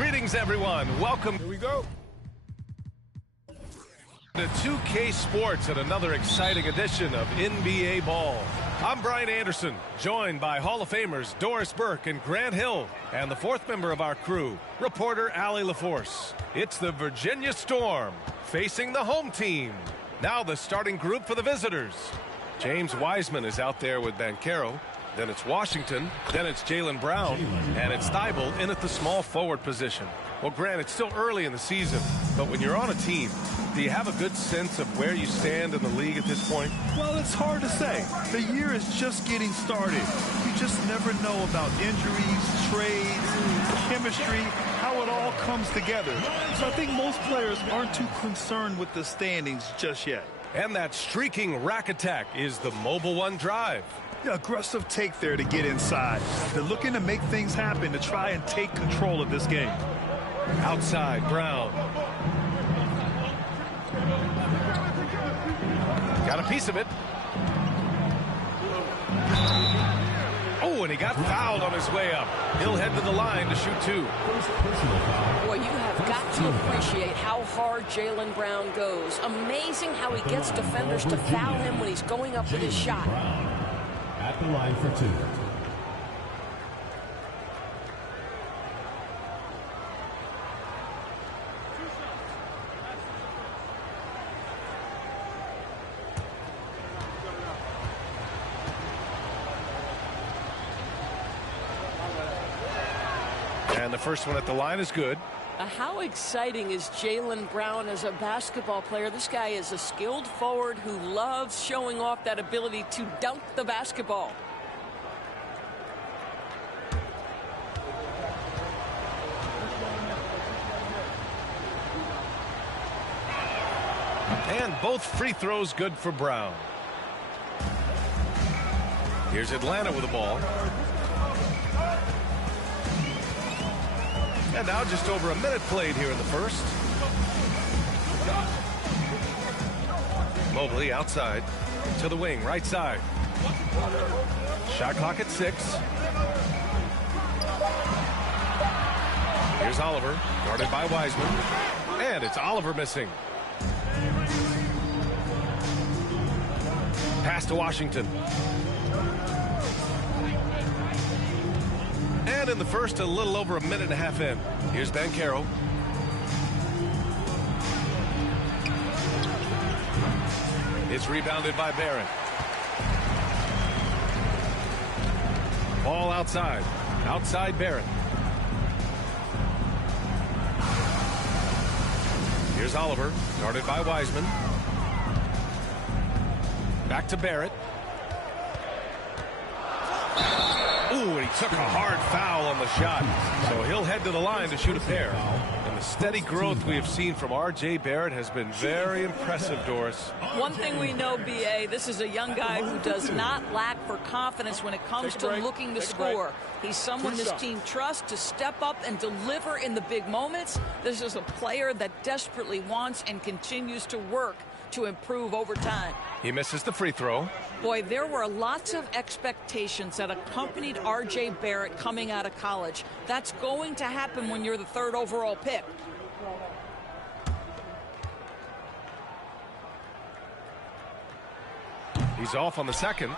Greetings, everyone. Welcome. Here we go. To 2K Sports and another exciting edition of NBA Ball. I'm Brian Anderson, joined by Hall of Famers Doris Burke and Grant Hill, and the fourth member of our crew, reporter Allie LaForce. It's the Virginia Storm facing the home team. Now the starting group for the visitors. James Wiseman is out there with Banchero. Then it's Washington, then it's Jaylen Brown, and it's Thibault in at the small forward position. Well, Grant, it's still early in the season, but when you're on a team, do you have a good sense of where you stand in the league at this point? Well, it's hard to say. The year is just getting started. You just never know about injuries, trades, chemistry, how it all comes together. So I think most players aren't too concerned with the standings just yet. And that streaking rack attack is the Mobile One drive. The aggressive take there to get inside. They're looking to make things happen to try and take control of this game. Outside, Brown. Got a piece of it. Oh, and he got fouled on his way up. He'll head to the line to shoot two. Boy, you have got to appreciate how hard Jaylen Brown goes. Amazing how he gets defenders to foul him when he's going up with his shot. At the line for two. And the first one at the line is good. How exciting is Jaylen Brown as a basketball player? This guy is a skilled forward who loves showing off that ability to dunk the basketball. And both free throws good for Brown. Here's Atlanta with the ball. And now just over a minute played here in the first. Mobley outside to the wing, right side. Shot clock at 6. Here's Oliver, guarded by Wiseman. And it's Oliver missing. Pass to Washington. And in the first, a little over a minute and a half in. Here's Banchero. It's rebounded by Barrett. Ball outside. Outside Barrett. Here's Oliver, guarded by Wiseman. Back to Barrett. Ooh, and he took a hard foul on the shot. So he'll head to the line to shoot a pair. And the steady growth we have seen from R.J. Barrett has been very impressive, Doris. One thing we know, B.A., this is a young guy who does not lack for confidence when it comes to looking to score. He's someone this team trusts to step up and deliver in the big moments. This is a player that desperately wants and continues to work to improve over time. He misses the free throw. Boy, there were lots of expectations that accompanied R.J. Barrett coming out of college. That's going to happen when you're the third overall pick. He's off on the second.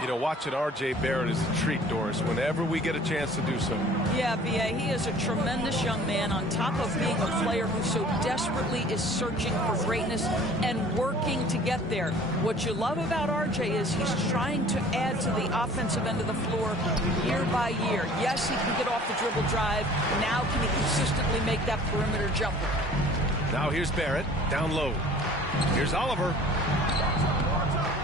You know, watching R.J. Barrett is a treat, Doris, whenever we get a chance to do so. Yeah, B.A., he is a tremendous young man on top of being a player who so desperately is searching for greatness and working to get there. What you love about R.J. is he's trying to add to the offensive end of the floor year by year. Yes, he can get off the dribble drive. Now can he consistently make that perimeter jumper? Now here's Barrett, down low. Here's Oliver.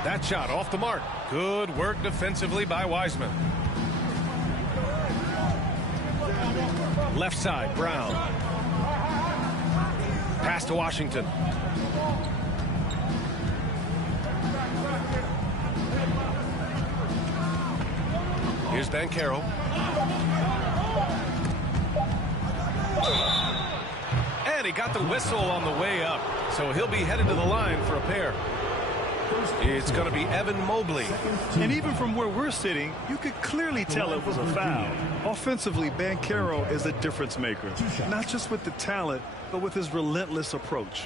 That shot off the mark. Good work defensively by Wiseman. Left side, Brown. Pass to Washington. Here's Banchero. And he got the whistle on the way up. So he'll be headed to the line for a pair. It's going to be Evan Mobley. And even from where we're sitting, you could clearly tell it was a foul. Offensively, Banchero is a difference maker, not just with the talent, but with his relentless approach.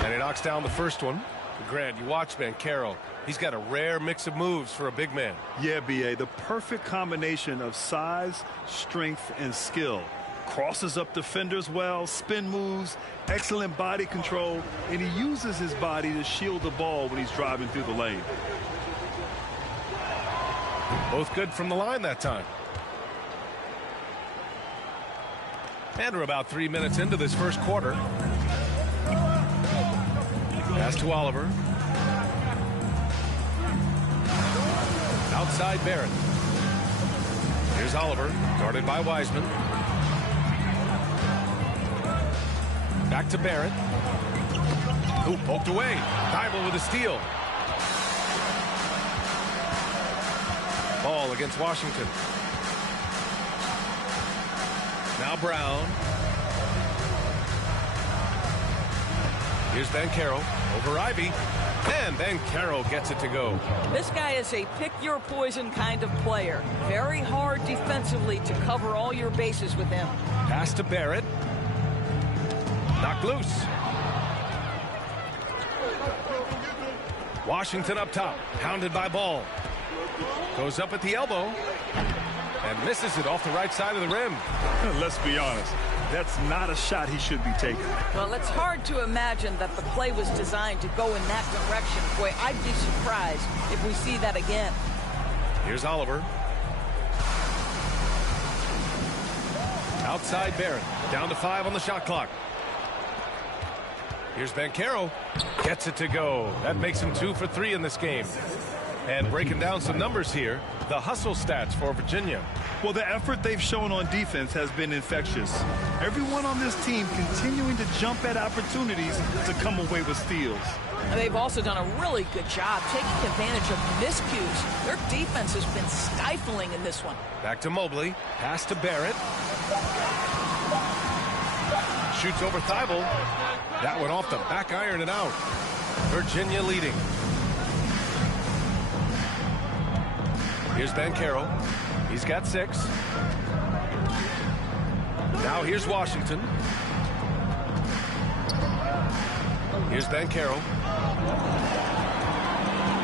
And he knocks down the first one. Grant, you watch Banchero. He's got a rare mix of moves for a big man. Yeah, B.A., the perfect combination of size, strength, and skill. Crosses up defenders well, spin moves, excellent body control, and he uses his body to shield the ball when he's driving through the lane. Both good from the line that time. And we're about 3 minutes into this first quarter. Pass to Oliver. Outside Barrett. Here's Oliver, guarded by Wiseman. Back to Barrett. Hoop poked away. Thibault with a steal. Ball against Washington. Now Brown. Here's Banchero over Ivy. And Banchero gets it to go. This guy is a pick-your-poison kind of player. Very hard defensively to cover all your bases with him. Pass to Barrett. Knocked loose. Washington up top. Pounded by Ball. Goes up at the elbow. And misses it off the right side of the rim. Let's be honest. That's not a shot he should be taking. Well, it's hard to imagine that the play was designed to go in that direction. Boy, I'd be surprised if we see that again. Here's Oliver. Outside Barrett. Down to 5 on the shot clock. Here's Banchero. Gets it to go. That makes him 2 for 3 in this game. And breaking down some numbers here, the hustle stats for Virginia. Well, the effort they've shown on defense has been infectious. Everyone on this team continuing to jump at opportunities to come away with steals. And they've also done a really good job taking advantage of miscues. Their defense has been stifling in this one. Back to Mobley. Pass to Barrett. Shoots over Thibault. That one off the back iron and out. Virginia leading. Here's Banchero. He's got 6. Now here's Washington. Here's Banchero.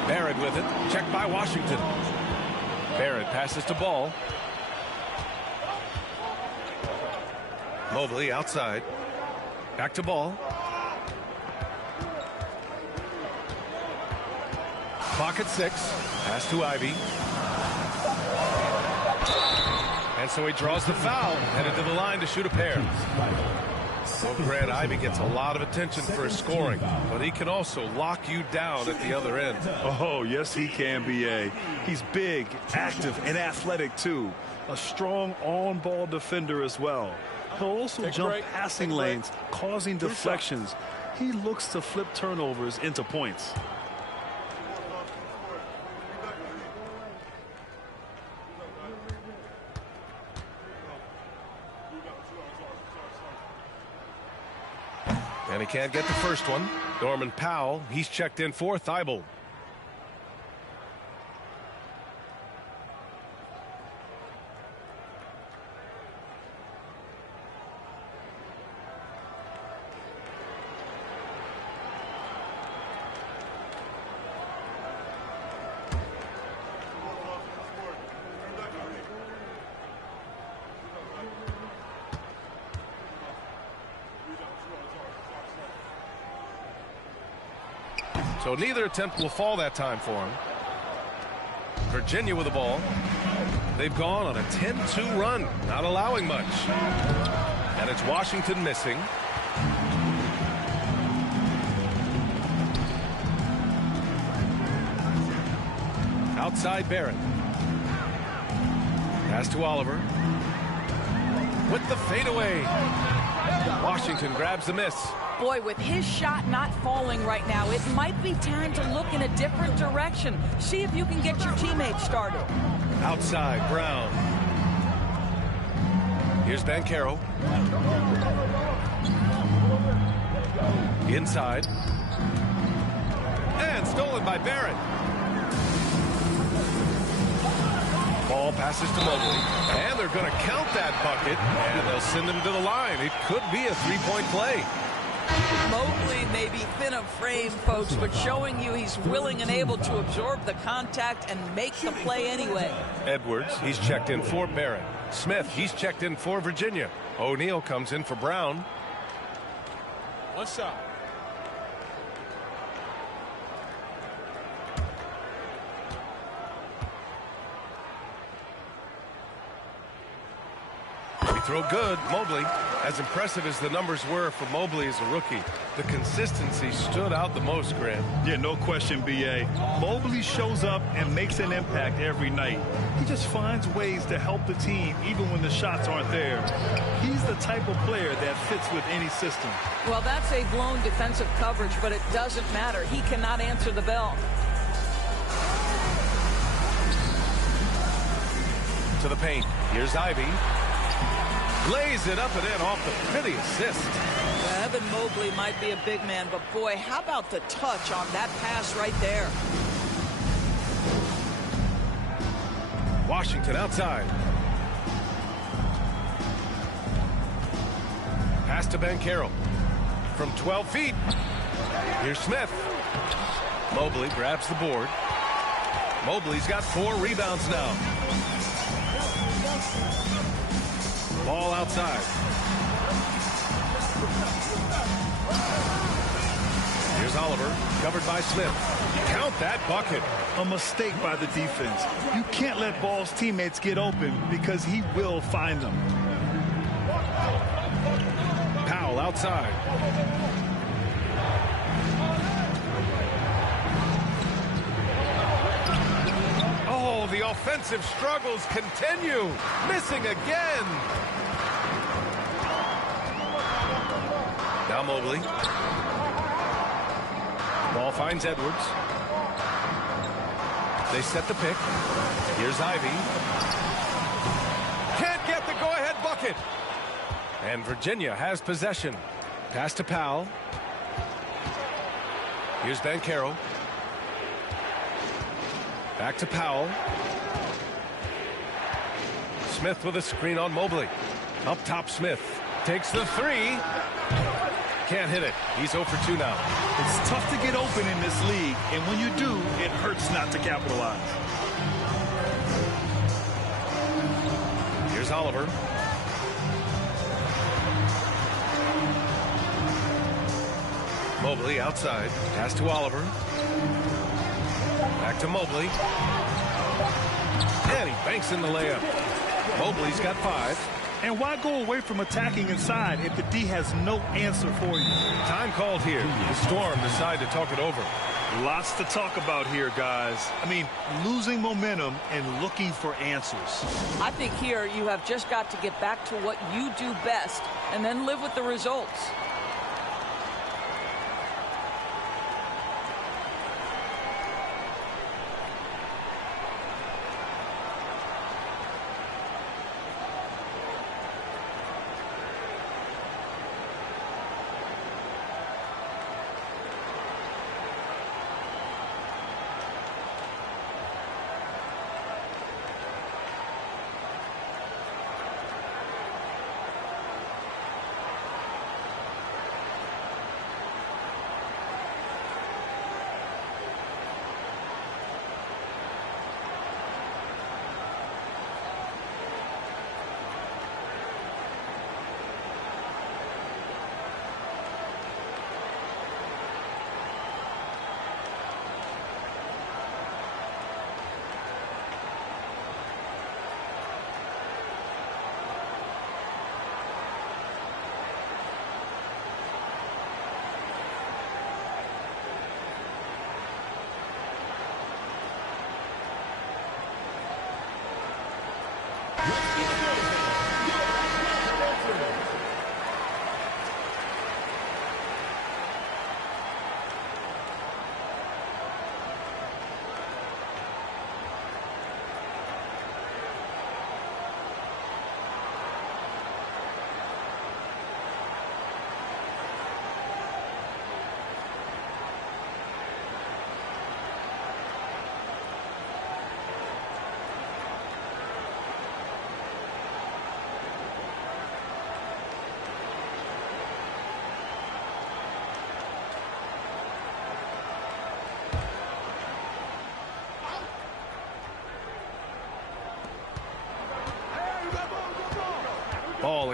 Barrett with it. Checked by Washington. Barrett passes to Ball. Mobley outside. Back to Ball. Clock at 6. Pass to Ivy. And so he draws the foul, headed to the line to shoot a pair. So Grant, Ivy gets a lot of attention for his scoring, but he can also lock you down at the other end. Oh, yes, he can, B.A. He's big, active, and athletic, too. A strong on-ball defender as well. He'll also jump passing lanes, causing deflections. He looks to flip turnovers into points. And he can't get the first one. Norman Powell, he's checked in for Thibault. So neither attempt will fall that time for him. Virginia with the ball. They've gone on a 10-2 run, not allowing much. And it's Washington missing. Outside Barrett. Pass to Oliver. With the fadeaway. Washington grabs the miss. Boy, with his shot not falling right now, it might be time to look in a different direction. See if you can get your teammates started. Outside, Brown. Here's Banchero. Inside. And stolen by Barrett. Ball passes to Mobley. And they're going to count that bucket. And they'll send him to the line. It could be a three-point play. Mobley may be thin of frame, folks, but showing you he's willing and able to absorb the contact and make the play anyway. Edwards, he's checked in for Barrett. Smith, he's checked in for Virginia. O'Neal comes in for Brown. One shot. Throw good. Mobley, as impressive as the numbers were for Mobley as a rookie, the consistency stood out the most, Grant. Yeah, no question, B.A. Mobley shows up and makes an impact every night. He just finds ways to help the team even when the shots aren't there. He's the type of player that fits with any system. Well, that's a blown defensive coverage, but it doesn't matter. He cannot answer the bell. To the paint. Here's Ivy. Lays it up and in off the pretty assist. Yeah, Evan Mobley might be a big man, but boy, how about the touch on that pass right there? Washington outside. Pass to Banchero. From 12 feet. Here's Smith. Mobley grabs the board. Mobley's got 4 rebounds now. Ball outside. Here's Oliver, covered by Smith. Count that bucket. A mistake by the defense. You can't let Ball's teammates get open because he will find them. Powell outside. Oh, the offensive struggles continue. Missing again. Now Mobley. Ball finds Edwards. They set the pick. Here's Ivy. Can't get the go-ahead bucket. And Virginia has possession. Pass to Powell. Here's Banchero. Back to Powell. Smith with a screen on Mobley. Up top, Smith. Takes the 3. Can't hit it. He's 0 for 2 now. It's tough to get open in this league, and when you do, it hurts not to capitalize. Here's Oliver. Mobley outside. Pass to Oliver. Back to Mobley. And he banks in the layup. Mobley's got 5. And why go away from attacking inside if the D has no answer for you? Time called here. The Storm decide to talk it over. Lots to talk about here, guys. I mean, losing momentum and looking for answers. I think here you have just got to get back to what you do best and then live with the results.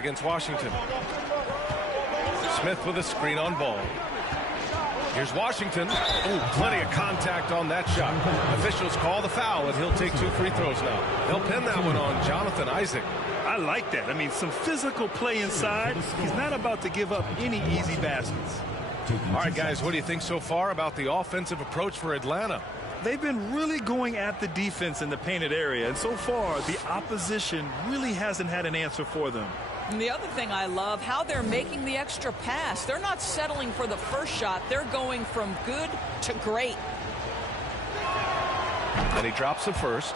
against Washington. Smith with a screen on Ball. Here's Washington. Ooh, plenty of contact on that shot. Officials call the foul, and he'll take 2 free throws now. They'll pin that one on Jonathan Isaac. I like that. I mean, some physical play inside. He's not about to give up any easy baskets. All right, guys, what do you think so far about the offensive approach for Atlanta? They've been really going at the defense in the painted area, and so far the opposition really hasn't had an answer for them. And the other thing I love, how they're making the extra pass. They're not settling for the first shot. They're going from good to great. And he drops the first.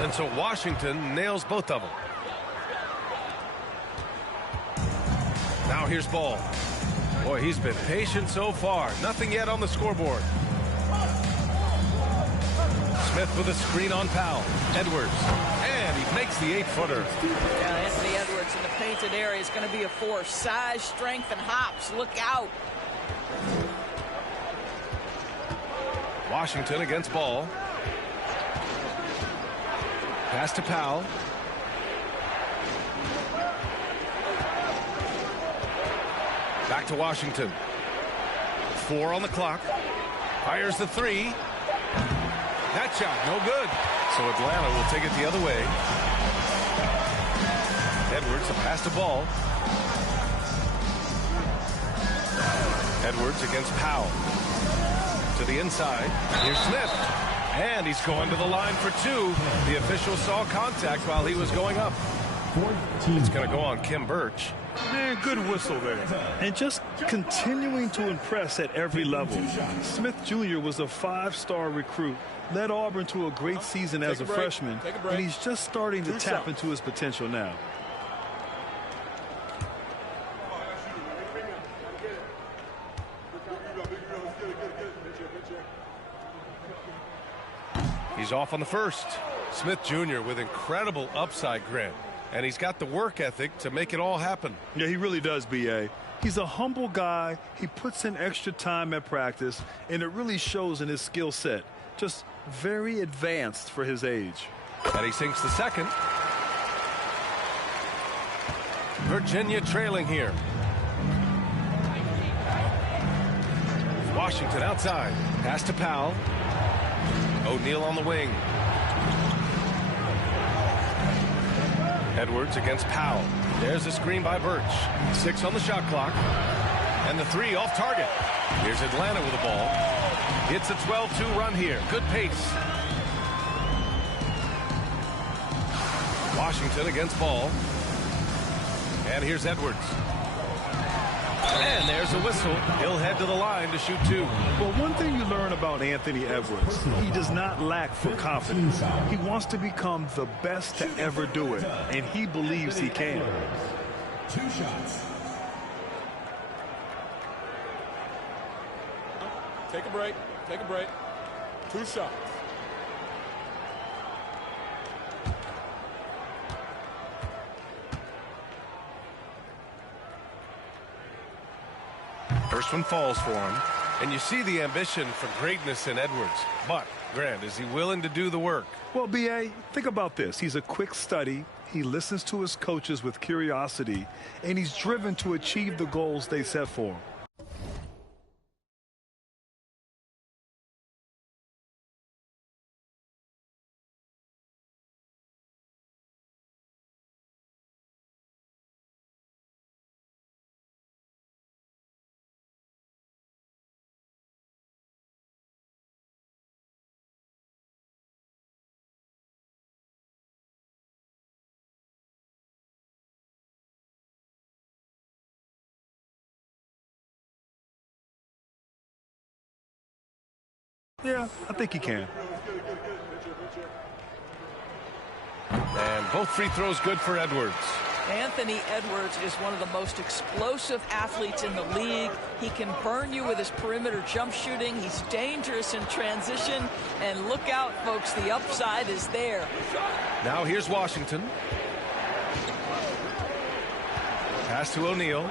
And so Washington nails both of them. Now here's Ball. Boy, he's been patient so far. Nothing yet on the scoreboard. Smith with a screen on Powell. Edwards. And he makes the 8-footer. Yeah, Anthony Edwards in the painted area is going to be a force. Size, strength, and hops. Look out. Washington against Ball. Pass to Powell. Back to Washington. 4 on the clock. Fires the 3. That shot, no good. So Atlanta will take it the other way. Edwards, a pass to Ball. Edwards against Powell. To the inside. Here's Smith. And he's going to the line for 2. The official saw contact while he was going up. It's going to go on Kim Birch. Man, good whistle there. And just continuing to impress at every level. Smith Jr. was a 5-star recruit, led Auburn to a great season as a freshman, and he's just starting to tap into his potential now. He's off on the first. Smith Jr. with incredible upside, Grant. And he's got the work ethic to make it all happen. Yeah, he really does, B.A. He's a humble guy. He puts in extra time at practice, and it really shows in his skill set. Just very advanced for his age. And he sinks the second. Virginia trailing here. Washington outside. Pass to Powell. O'Neal on the wing. Edwards against Powell. There's a screen by Birch. 6 on the shot clock. And the 3 off target. Here's Atlanta with the ball. It's a 12-2 run here. Good pace. Washington against Ball. And here's Edwards. And there's a whistle. He'll head to the line to shoot 2. Well, one thing you learn about Anthony Edwards, he does not lack for confidence. He wants to become the best to ever do it, and he believes he can. 2 shots. Take a break. Take a break. 2 shots. First one falls for him. And you see the ambition for greatness in Edwards. But, Grant, is he willing to do the work? Well, B.A., think about this. He's a quick study. He listens to his coaches with curiosity, and he's driven to achieve the goals they set for him. Yeah, I think he can. And both free throws good for Edwards. Anthony Edwards is one of the most explosive athletes in the league. He can burn you with his perimeter jump shooting. He's dangerous in transition. And look out, folks, the upside is there. Now here's Washington. Pass to O'Neal.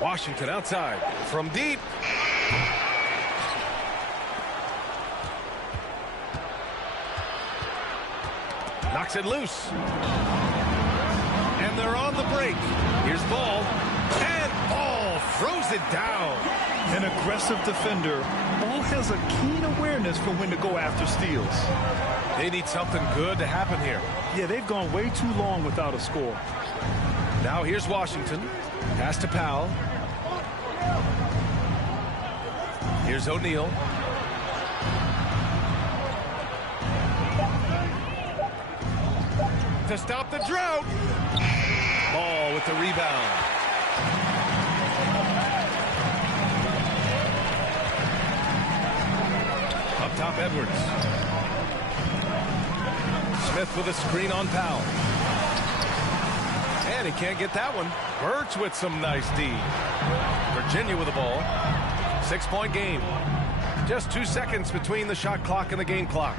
Washington outside from deep. Knocks it loose. And they're on the break. Here's Ball. And Ball throws it down. An aggressive defender. Ball has a keen awareness for when to go after steals. They need something good to happen here. Yeah, they've gone way too long without a score. Now here's Washington. Pass to Powell. Here's O'Neal. To stop the drought. Ball with the rebound. Up top, Edwards. Smith with a screen on Powell. And he can't get that one. Birch with some nice D. Virginia with the ball. 6-point game. Just 2 seconds between the shot clock and the game clock.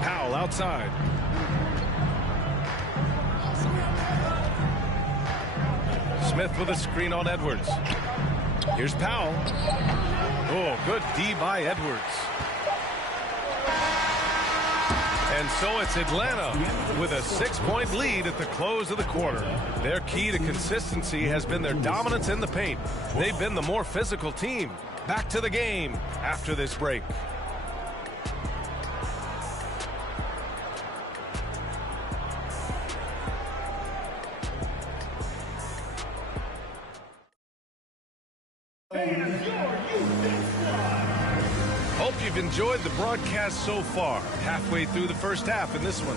Powell outside. Smith with a screen on Edwards. Here's Powell. Oh, good D by Edwards. And so it's Atlanta with a 6-point lead at the close of the quarter. Their key to consistency has been their dominance in the paint. They've been the more physical team. Back to the game after this break. Hope you've enjoyed the broadcast so far. Halfway through the first half in this one.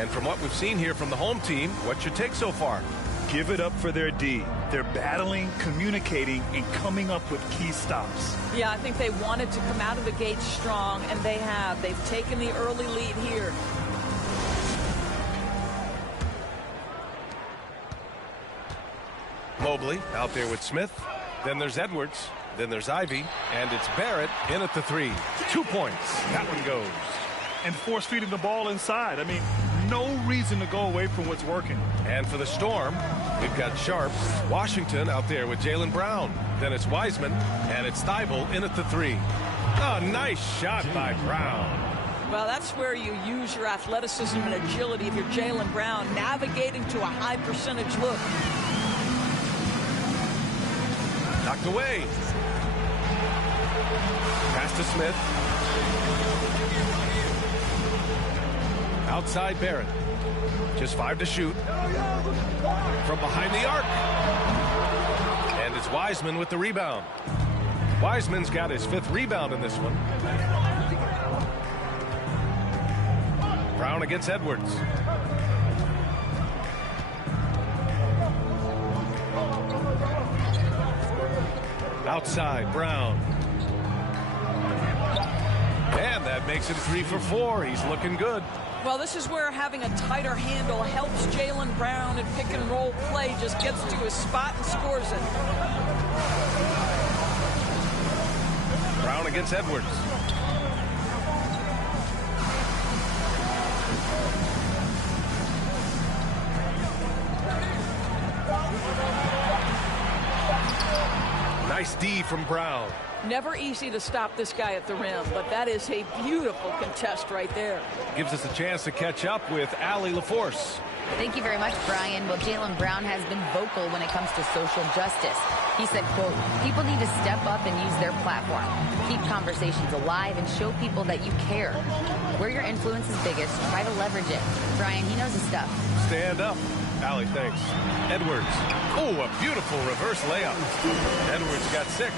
And from what we've seen here from the home team, what's your take so far? Give it up for their D. They're battling, communicating, and coming up with key stops. Yeah, I think they wanted to come out of the gate strong, and they have. They've taken the early lead here. Mobley out there with Smith. Then there's Edwards. Then there's Ivy. And it's Barrett in at the 3. 2 points. That one goes. And force feeding the ball inside. I mean, no reason to go away from what's working. And for the Storm, we've got Sharp. Washington out there with Jaylen Brown. Then it's Wiseman. And it's Thibault in at the 3. Oh, nice shot by Brown. Well, that's where you use your athleticism and agility if you're Jaylen Brown, navigating to a high percentage look. Knocked away. Pass to Smith. Outside Barrett. Just 5 to shoot. From behind the arc. And it's Wiseman with the rebound. Wiseman's got his 5th rebound in this one. Brown against Edwards. Outside, Brown. And that makes him 3 for 4. He's looking good. Well, this is where having a tighter handle helps Jaylen Brown in pick and roll play. Just gets to his spot and scores it. Brown against Edwards. Nice D from Brown. Never easy to stop this guy at the rim, but that is a beautiful contest right there. Gives us a chance to catch up with Allie LaForce. Thank you very much, Brian. Well, Jaylen Brown has been vocal when it comes to social justice. He said, quote, people need to step up and use their platform. Keep conversations alive and show people that you care. Where your influence is biggest, try to leverage it. Brian, he knows his stuff. Stand up. Allie, thanks. Edwards. Oh, a beautiful reverse layup. Edwards got 6.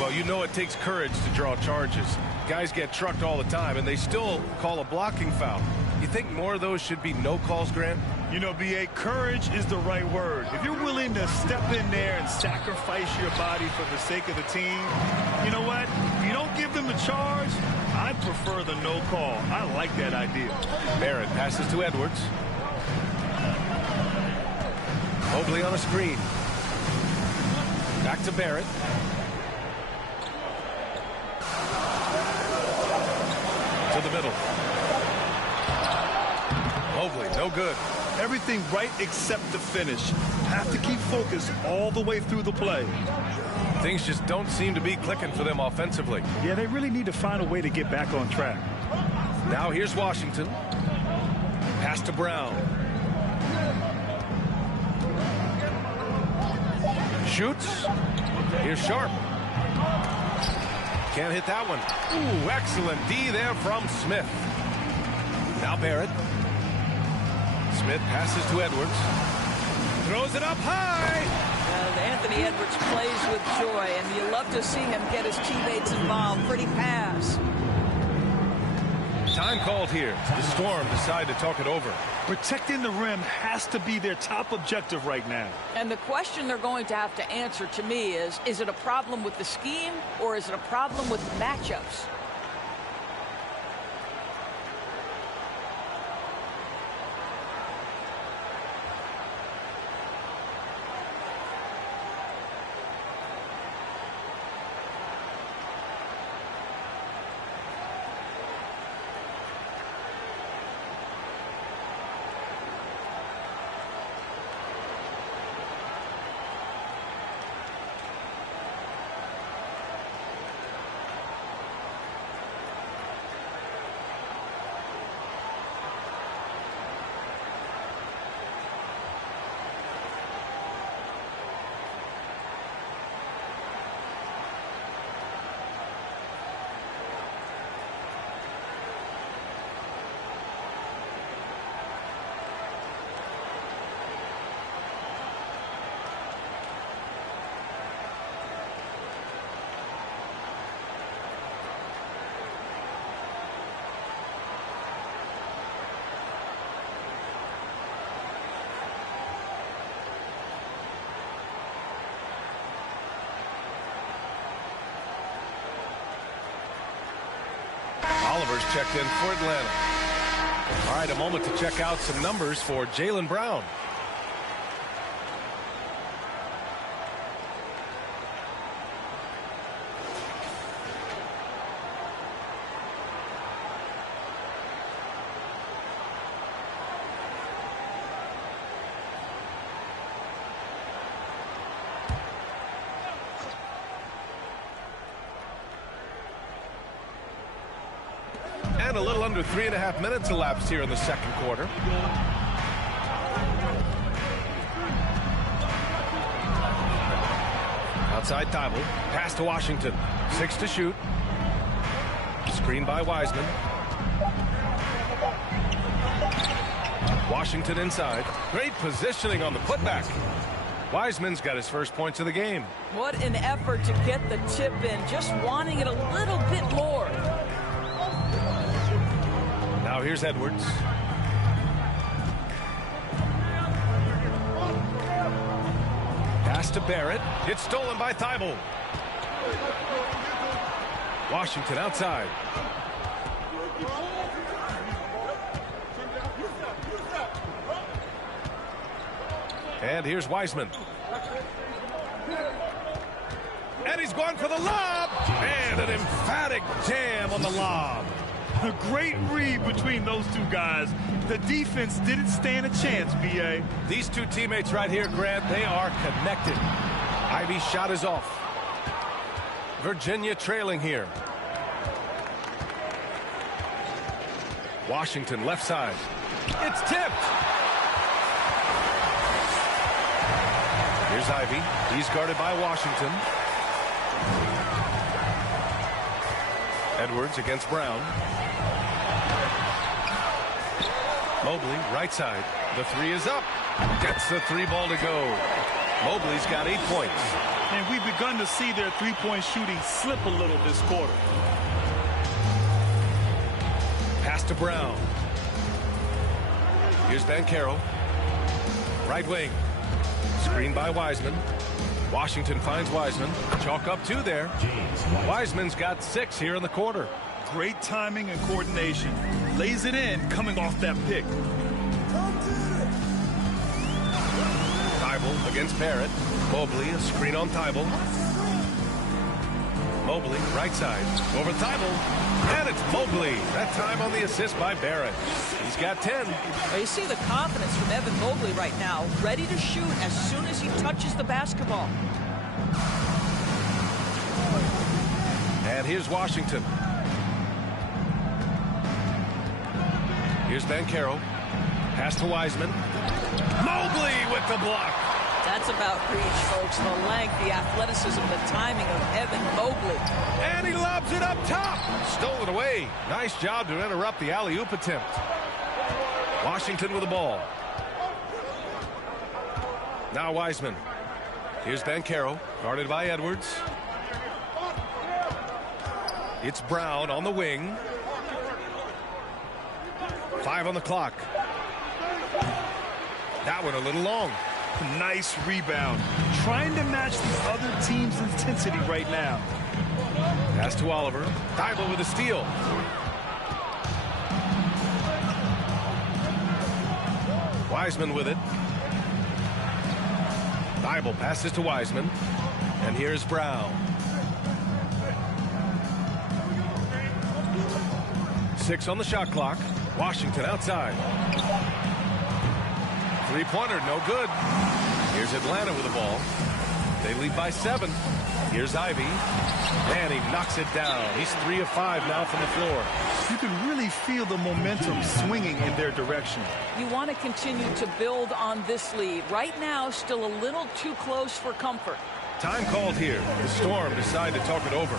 Well, you know it takes courage to draw charges. Guys get trucked all the time, and they still call a blocking foul. You think more of those should be no calls, Grant? You know, B.A., courage is the right word. If you're willing to step in there and sacrifice your body for the sake of the team, you know what? If you don't give them a charge, I prefer the no call. I like that idea. Barrett passes to Edwards. Mobley on a screen. Back to Barrett. To the middle. Mobley, no good. Everything right except the finish. Have to keep focused all the way through the play. Things just don't seem to be clicking for them offensively. Yeah, they really need to find a way to get back on track. Now here's Washington. Pass to Brown. Shoots. Here's Sharp. Can't hit that one. Ooh, excellent D there from Smith. Now Barrett. Smith passes to Edwards. Throws it up high. And Anthony Edwards plays with joy, and you love to see him get his teammates involved. Pretty pass. Time called here. The Storm decide to talk it over. Protecting the rim has to be their top objective right now. And the question they're going to have to answer to me is it a problem with the scheme or is it a problem with matchups? Oliver's checked in for Atlanta. All right, a moment to check out some numbers for Jaylen Brown. And a little under 3.5 minutes elapsed here in the second quarter. Outside Thibault. Pass to Washington. 6 to shoot. Screen by Wiseman. Washington inside. Great positioning on the putback. Wiseman's got his first points of the game. What an effort to get the tip in. Just wanting it a little bit more. Now here's Edwards. Pass to Barrett. It's stolen by Thibault. Washington outside. And here's Wiseman. And he's going for the lob. And an emphatic jam on the lob. A great read between those two guys. The defense didn't stand a chance, B.A. These two teammates right here, Grant, they are connected. Ivy's shot is off. Virginia trailing here. Washington left side. It's tipped. Here's Ivy. He's guarded by Washington. Edwards against Brown. Mobley, right side. The three is up. Gets the 3 ball to go. Mobley's got 8 points. And we've begun to see their three-point shooting slip a little this quarter. Pass to Brown. Here's Banchero. Right wing. Screen by Wiseman. Washington finds Wiseman. Chalk up 2 there. Wiseman's got 6 here in the quarter. Great timing and coordination. Lays it in coming off that pick. Thibault against Barrett. Mobley, a screen on Thibault. Mobley, right side, over Thibault, and it's Mobley. That time on the assist by Barrett. He's got 10. Well, you see the confidence from Evan Mobley right now, ready to shoot as soon as he touches the basketball. And here's Washington. Here's Banchero. Pass to Wiseman. Mobley with the block. That's about reach, folks. The length, the athleticism, the timing of Evan Mobley. And he lobs it up top. Stolen away. Nice job to interrupt the alley-oop attempt. Washington with the ball. Now Wiseman. Here's Banchero, guarded by Edwards. It's Brown on the wing. 5 on the clock. That one a little long. Nice rebound. Trying to match the other team's intensity right now. Pass to Oliver. Thibault with a steal. Wiseman with it. Thibault passes to Wiseman. And here's Brown. 6 on the shot clock. Washington outside. Three-pointer, no good. Here's Atlanta with the ball. They lead by 7. Here's Ivy. And he knocks it down. He's 3 of 5 now from the floor. You can really feel the momentum swinging in their direction. You want to continue to build on this lead. Right now, still a little too close for comfort. Time called here. The Storm decide to talk it over.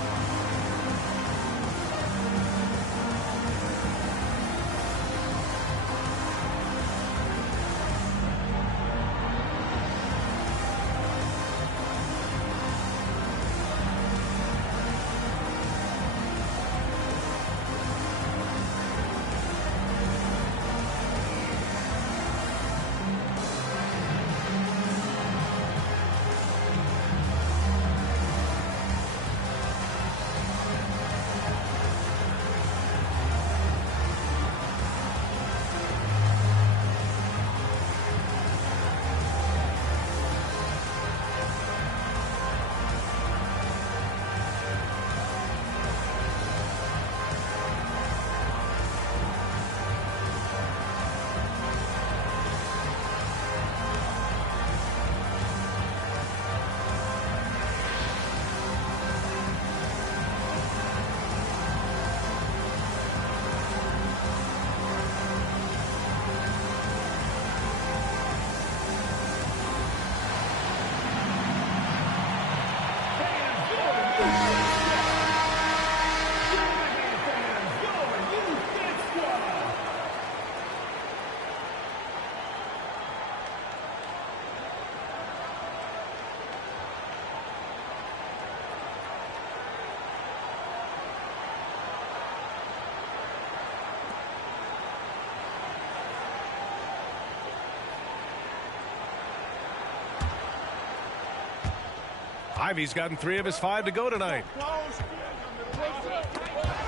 Ivy's gotten 3 of his 5 to go tonight.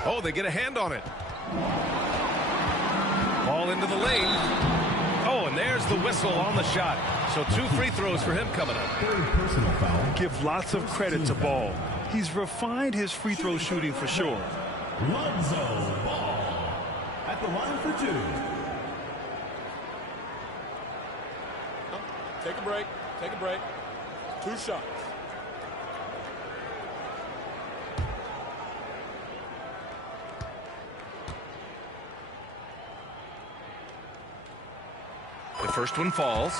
Oh, they get a hand on it. Ball into the lane. Oh, and there's the whistle on the shot. So 2 free throws for him coming up. Personal foul. Give lots of credit to Ball. He's refined his free throw shooting for sure. Lonzo Ball at the line for 2. Take a break. Take a break. 2 shots. The first one falls.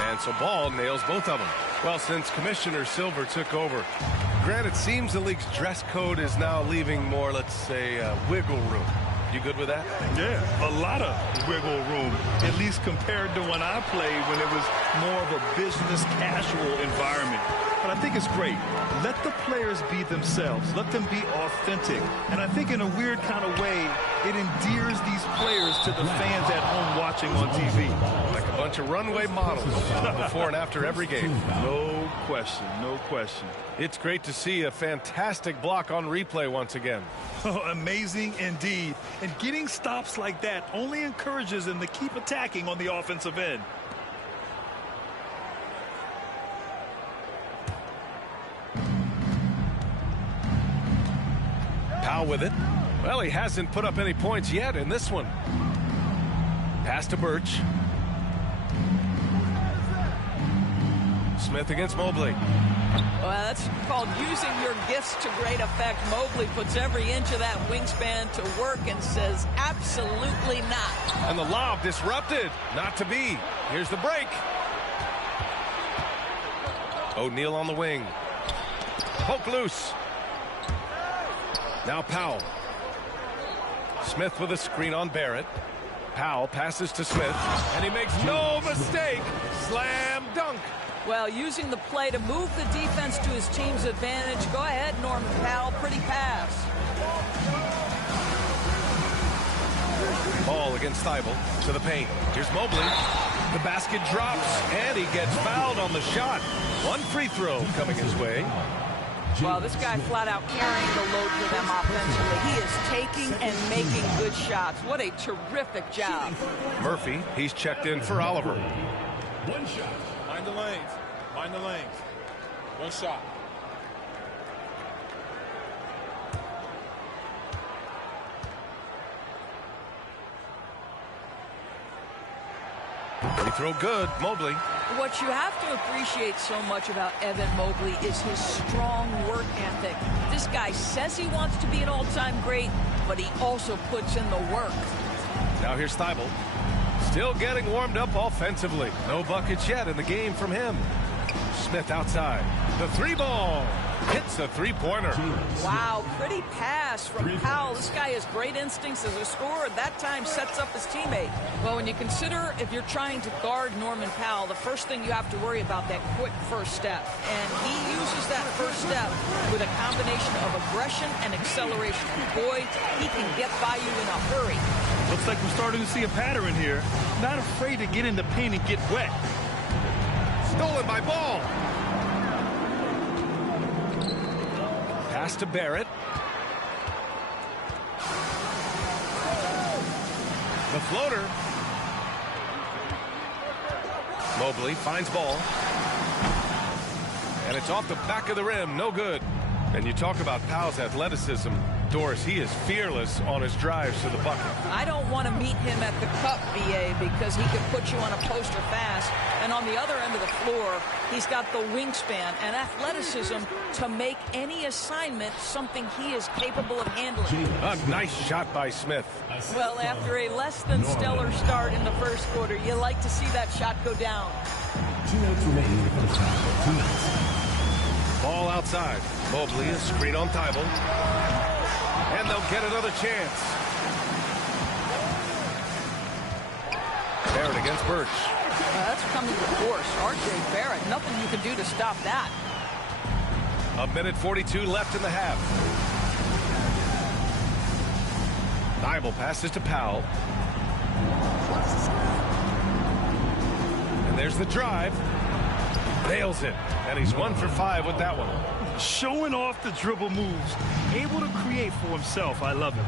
And so Ball nails both of them. Well, since Commissioner Silver took over, Grant, it seems the league's dress code is now leaving more, let's say, wiggle room. You good with that? Yeah, a lot of wiggle room, at least compared to when I played when it was more of a business casual environment. but I think it's great. Let the players be themselves. Let them be authentic. And I think in a weird kind of way, it endears these players to the fans at home watching on TV. Like a bunch of runway models before and after every game. No question, no question. It's great to see a fantastic block on replay once again. Oh, amazing indeed. And getting stops like that only encourages them to keep attacking on the offensive end. Powell with it. Well, he hasn't put up any points yet in this one. Pass to Birch. Smith against Mobley. Well, that's called using your gifts to great effect. Mobley puts every inch of that wingspan to work and says absolutely not. And the lob disrupted. Not to be. Here's the break. O'Neal on the wing. Poke loose. Now Powell. Smith with a screen on Barrett. Powell passes to Smith, and he makes no mistake. Slam dunk. Well, using the play to move the defense to his team's advantage. Go ahead, Norman Powell. Pretty pass. Ball against Thibault to the paint. Here's Mobley. The basket drops, and he gets fouled on the shot. One free throw coming his way. Well, this guy flat out carrying the load for them offensively. He is taking and making good shots. What a terrific job. Murphy, he's checked in for Oliver. One shot. Mind the lanes. Mind the lanes. One shot. Free throw good. Mobley. What you have to appreciate so much about Evan Mobley is his strong work ethic. This guy says he wants to be an all-time great, but he also puts in the work. Now here's Thibault. Still getting warmed up offensively. No buckets yet in the game from him. Smith outside. The three ball. Hits a three-pointer. Wow, pretty pass from Powell. This guy has great instincts as a scorer. That time sets up his teammate. Well, when you consider if you're trying to guard Norman Powell, the first thing you have to worry about that quick first step. And he uses that first step with a combination of aggression and acceleration. And boy, he can get by you in a hurry. Looks like we're starting to see a pattern here. Not afraid to get in the paint and get wet. Stolen by Ball. Pass to Barrett. The floater. Mobley finds Ball. And it's off the back of the rim. No good. And you talk about Powell's athleticism. Doris, he is fearless on his drives to the bucket. I don't want to meet him at the cup, BA, because he could put you on a poster fast. And on the other end of the floor, he's got the wingspan and athleticism to make any assignment something he is capable of handling. A nice shot by Smith. Well, after a less than stellar start in the first quarter, you like to see that shot go down. 2 minutes remaining in the first half. 2 minutes. Ball outside. Mobley, a screen on Thibault. And they'll get another chance. Barrett against Birch. That's coming to force. R.J. Barrett, nothing you can do to stop that. A minute 42 left in the half. Thibault passes to Powell. And there's the drive. Nails it. And he's 1 for 5 with that one. Showing off the dribble moves. Able to create for himself. I love it.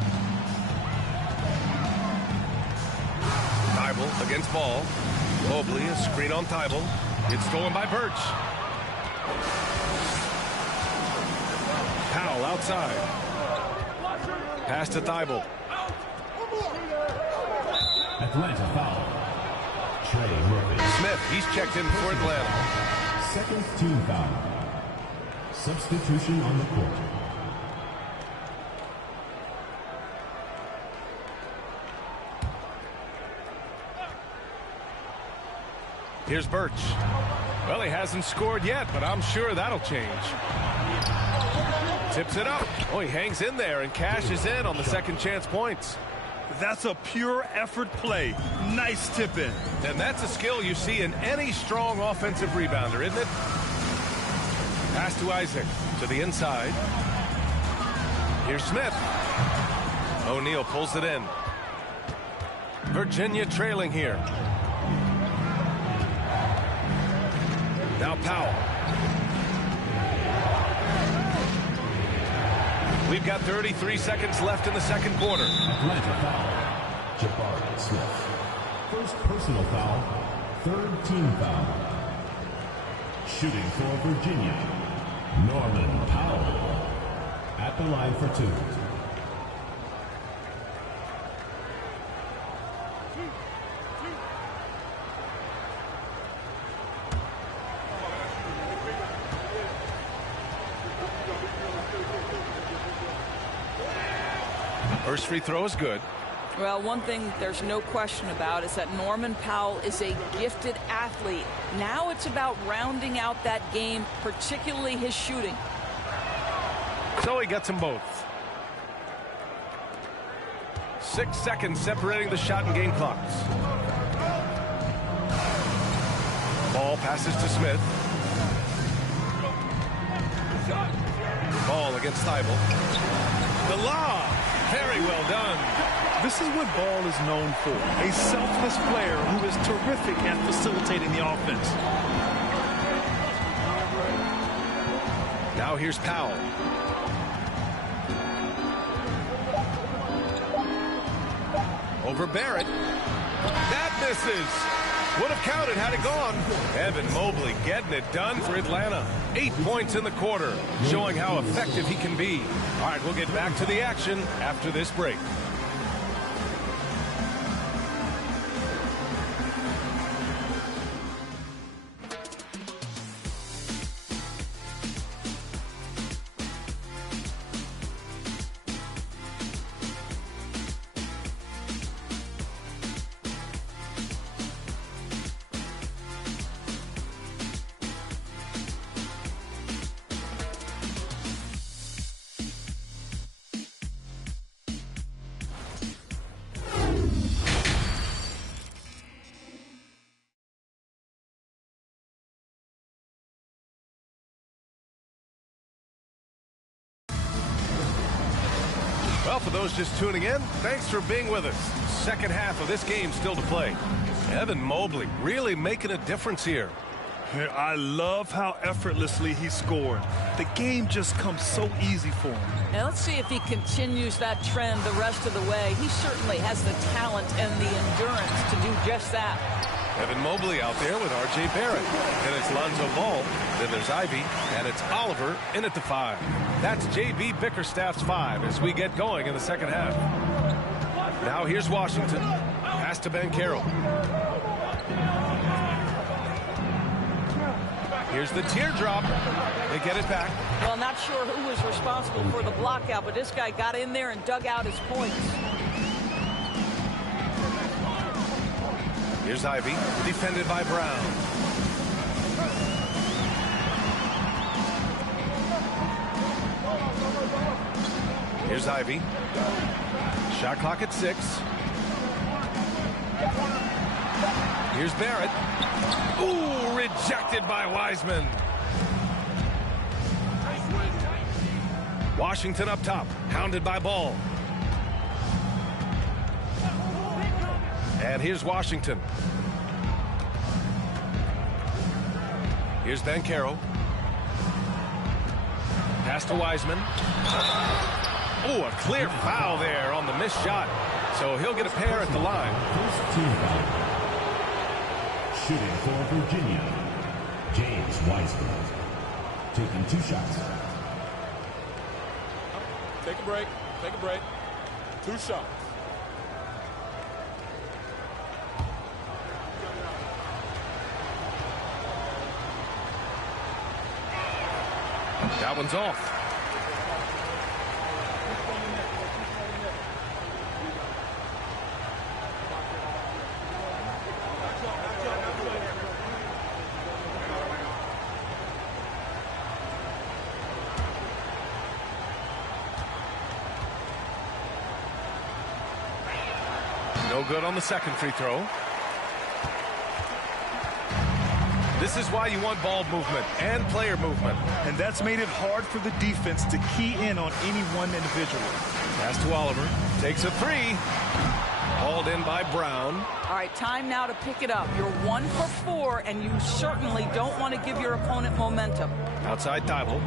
Thibault against Ball. Mobley, a screen on Thibault. It's stolen by Birch. Powell outside. Pass to Thibault. Atlanta foul. Trey Murphy. Smith, he's checked in for Atlanta. Second team foul. Substitution on the court. Here's Birch. Well, he hasn't scored yet, but I'm sure that'll change. Tips it up. Oh, he hangs in there and cashes in on the second chance points. That's a pure effort play. Nice tip in. And that's a skill you see in any strong offensive rebounder, isn't it? Pass to Isaac to the inside. Here's Smith. O'Neal pulls it in. Virginia trailing here. Now Powell. We've got 33 seconds left in the second quarter. Atlanta foul. Jabari Smith. First personal foul. Third team foul. Shooting for Virginia. Norman Powell. At the line for two. First free throw is good. Well, one thing there's no question about is that Norman Powell is a gifted athlete. Now it's about rounding out that game, particularly his shooting. So he gets them both. 6 seconds separating the shot and game clocks. Ball passes to Smith. Ball against Thibault. The lob. Very well done. This is what Ball is known for. A selfless player who is terrific at facilitating the offense. Now here's Powell. Over Barrett. That misses. Would have counted had it gone. Evan Mobley getting it done for Atlanta. 8 points in the quarter, showing how effective he can be. All right, we'll get back to the action after this break. Well, for those just tuning in, thanks for being with us. Second half of this game still to play. Evan Mobley really making a difference here. I love how effortlessly he scored. The game just comes so easy for him. Now let's see if he continues that trend the rest of the way. He certainly has the talent and the endurance to do just that. Evan Mobley out there with R.J. Barrett. And it's Lonzo Ball. Then there's Ivy. And it's Oliver in at the 5. That's J.B. Bickerstaff's 5 as we get going in the second half. Now here's Washington. Pass to Banchero. Here's the teardrop. They get it back. Well, not sure who was responsible for the block out, but this guy got in there and dug out his points. Here's Ivy, defended by Brown. Here's Ivy. Shot clock at 6. Here's Barrett. Ooh, rejected by Wiseman. Washington up top, hounded by Ball. And here's Washington. Here's Banchero. Pass to Wiseman. Oh, a clear foul there on the missed shot. So he'll get a pair at the line. First team foul. Shooting for Virginia, James Wiseman. Taking 2 shots. Take a break. Take a break. 2 shots. That one's off. No good on the second free throw. This is why you want ball movement and player movement. And that's made it hard for the defense to key in on any one individual. Pass to Oliver. Takes a three. Hauled in by Brown. All right, time now to pick it up. You're 1 for 4, and you certainly don't want to give your opponent momentum. Outside Thibault.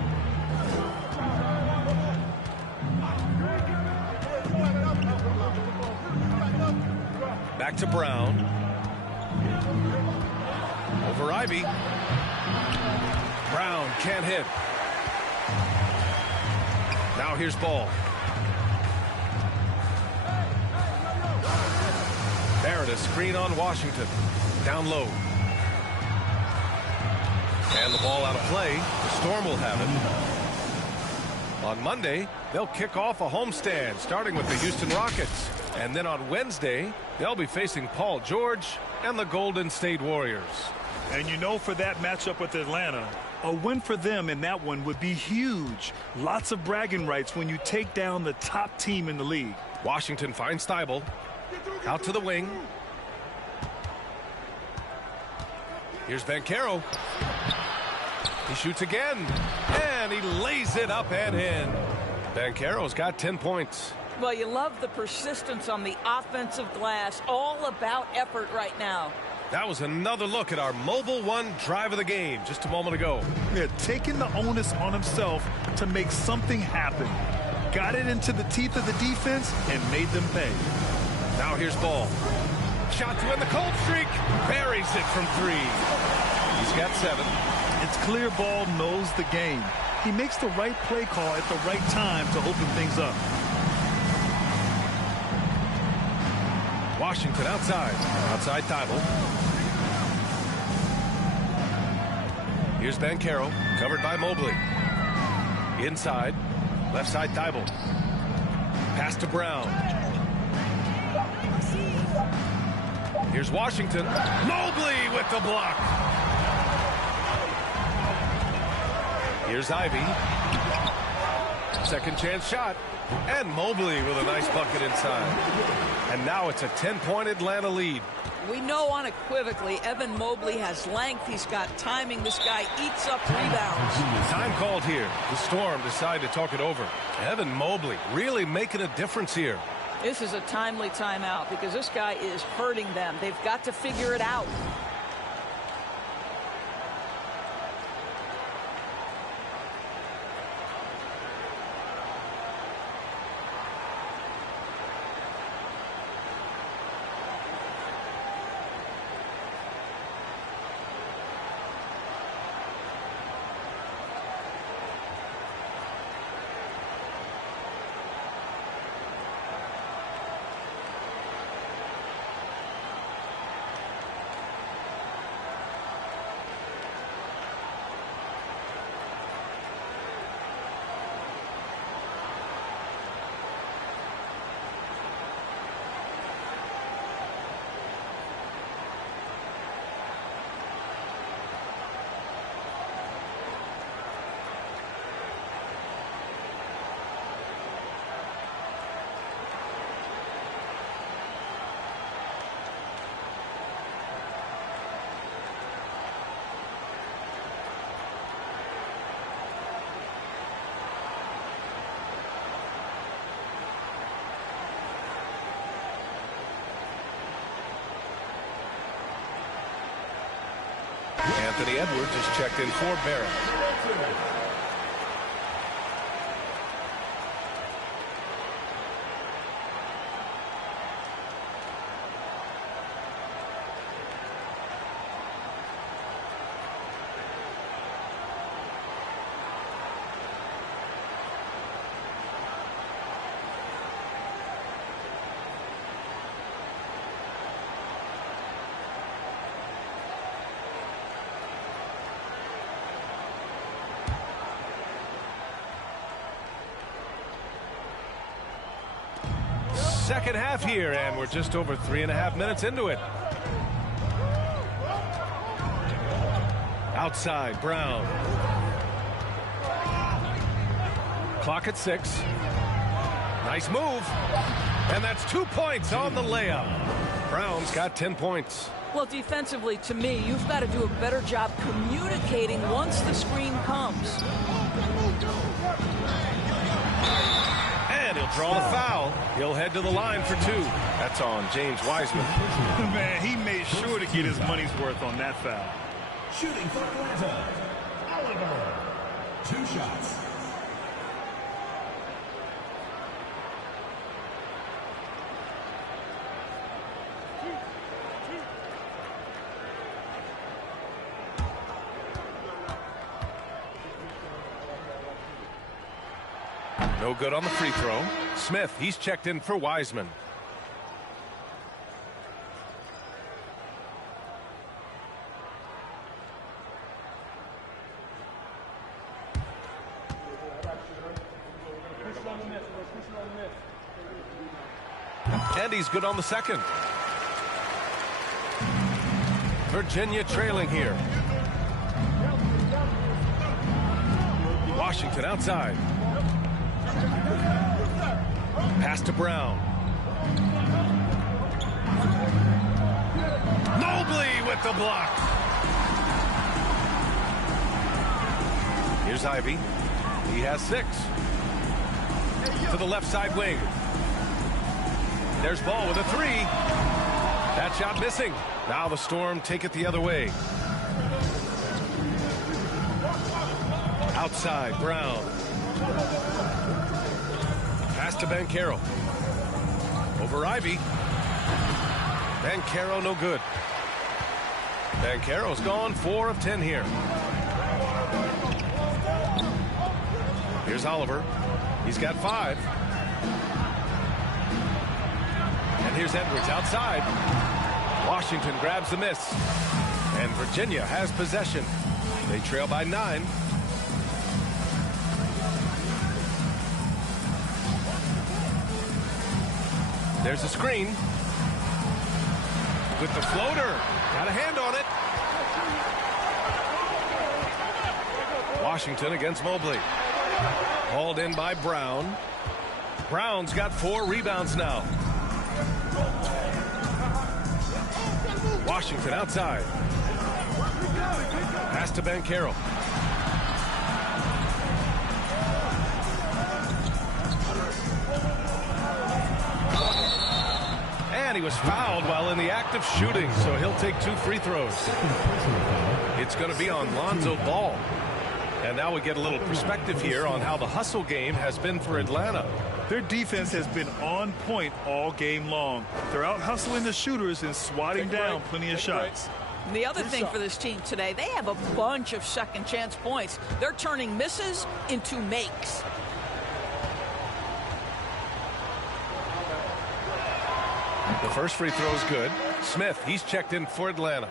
Back to Brown. Over Ivy. Brown can't hit. Now here's Ball. Barrett, a screen on Washington. Down low. And the ball out of play. The Storm will have it. On Monday, they'll kick off a homestand, starting with the Houston Rockets. And then on Wednesday, they'll be facing Paul George and the Golden State Warriors. And you know, for that matchup with Atlanta, a win for them in that one would be huge. Lots of bragging rights when you take down the top team in the league. Washington finds Thibault. Out to the wing. Here's Banchero. He shoots again. And he lays it up and in. Banchero's got 10 points. Well, you love the persistence on the offensive glass. All about effort right now. That was another look at our Mobile One drive of the game just a moment ago. Yeah, taking the onus on himself to make something happen. Got it into the teeth of the defense and made them pay. Now here's Ball. Shot to end the cold streak. Buries it from 3. He's got 7. It's clear Ball knows the game. He makes the right play call at the right time to open things up. Washington outside. Outside Thibault. Here's Banchero. Covered by Mobley. Inside. Left side Thibault. Pass to Brown. Here's Washington. Mobley with the block. Here's Ivy. Second chance shot. And Mobley with a nice bucket inside. And now it's a 10-point Atlanta lead. We know unequivocally Evan Mobley has length. He's got timing. This guy eats up rebounds. Time called here. The Storm decide to talk it over. Evan Mobley really making a difference here. This is a timely timeout because this guy is hurting them. They've got to figure it out. Anthony Edwards is checked in for Barrett. Second half here, and we're just over 3.5 minutes into it. Outside, Brown. Clock at 6. Nice move. And that's 2 points on the layup. Brown's got 10 points. Well, defensively, to me, you've got to do a better job communicating once the screen comes. And he'll draw the foul. He'll head to the line for 2. That's on James Wiseman. Man, he made sure to get his money's worth on that foul. Shooting for Atlanta, Oliver. 2 shots. No good on the free throw. Smith, he's checked in for Wiseman. And he's good on the second. Virginia trailing here. Washington outside. Pass to Brown. Mobley with the block. Here's Ivy. He has 6. To the left side wing. There's Ball with a 3. That shot missing. Now the Storm take it the other way. Outside, Brown. Pass to Banchero. Over Ivy. Banchero no good. Banchero's gone 4 of 10 here. Here's Oliver. He's got 5. And here's Edwards outside. Washington grabs the miss. And Virginia has possession. They trail by 9. There's a screen. With the floater. Got a hand on it. Washington against Mobley. Hauled in by Brown. Brown's got 4 rebounds now. Washington outside. Pass to Banchero. And he was fouled while in the act of shooting, so he'll take 2 free throws. It's going to be on Lonzo Ball. And now we get a little perspective here on how the hustle game has been for Atlanta. Their defense has been on point all game long. They're out hustling the shooters and swatting down plenty of shots. The other thing for this team today, they have a bunch of second chance points. They're turning misses into makes. The first free throw is good. Smith, he's checked in for Atlanta.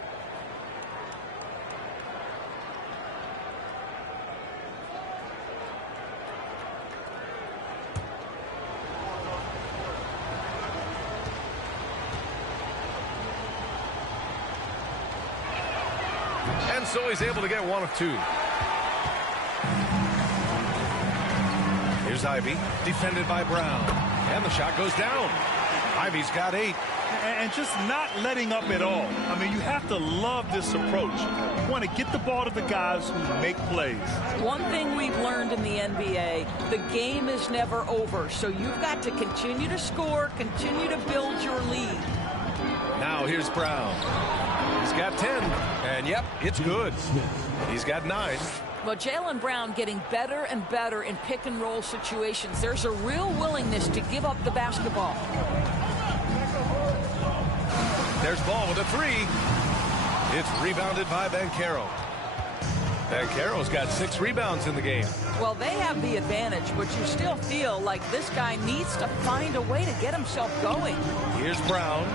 And so he's able to get 1 of 2. Here's Ivy, defended by Brown. And the shot goes down. Ivy's got 8. And just not letting up at all. I mean, you have to love this approach. You want to get the ball to the guys who make plays. One thing we've learned in the NBA, the game is never over. So you've got to continue to score, continue to build your lead. Now here's Brown. He's got 10. And yep, it's good. He's got 9. Well, Jaylen Brown getting better and better in pick and roll situations. There's a real willingness to give up the basketball. There's Ball with a 3. It's rebounded by Banchero. Banchero's got 6 rebounds in the game. Well, they have the advantage, but you still feel like this guy needs to find a way to get himself going. Here's Brown.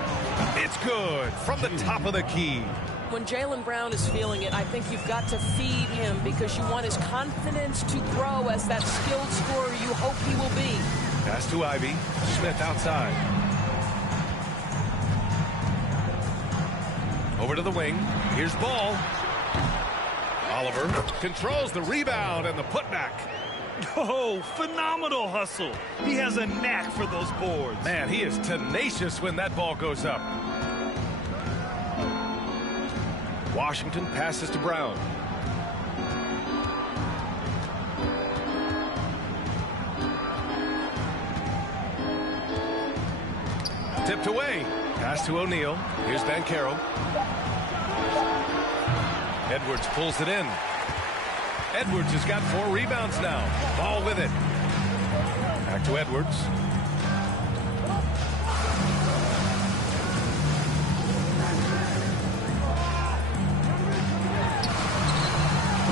It's good from the top of the key. When Jaylen Brown is feeling it, I think you've got to feed him because you want his confidence to grow as that skilled scorer you hope he will be. Pass to Ivy. Smith outside. Over to the wing. Here's Ball. Oliver controls the rebound and the putback. Oh, phenomenal hustle. He has a knack for those boards. Man, he is tenacious when that ball goes up. Washington passes to Brown. Tipped away. Pass to O'Neal. Here's Banchero. Edwards pulls it in. Edwards has got 4 rebounds now. Ball with it. Back to Edwards.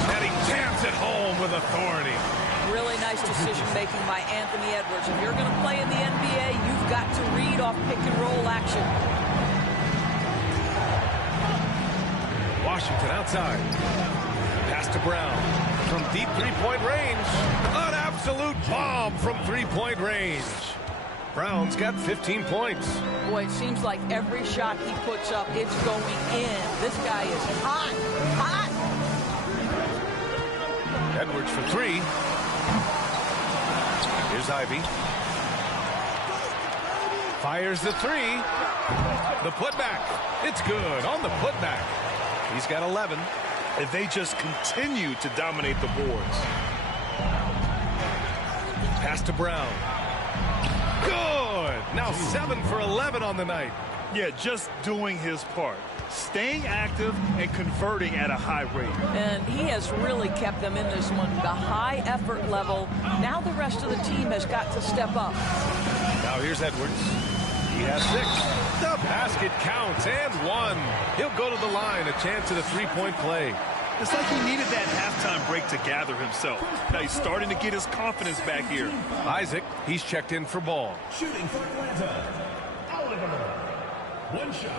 And he jams it home with authority. Really nice decision-making by Anthony Edwards. If you're going to play in the NBA, you've got to read off pick-and-roll action. Washington outside. Pass to Brown. From deep three-point range. An absolute bomb from three-point range. Brown's got 15 points. Boy, it seems like every shot he puts up, it's going in. This guy is hot, hot. Edwards for 3. Here's Ivy. Fires the 3. The putback. It's good on the putback. He's got 11. And they just continue to dominate the boards. Pass to Brown. Good. Now 7 for 11 on the night. Yeah, just doing his part. Staying active and converting at a high rate. And he has really kept them in this one. The high effort level. Now the rest of the team has got to step up. Now here's Edwards. He has 6. The basket counts and 1. He'll go to the line. A chance at a three-point play. It's like he needed that halftime break to gather himself. Now he's starting to get his confidence back here. Isaac, he's checked in for ball. Shooting for Atlanta, Oliver. 1 shot.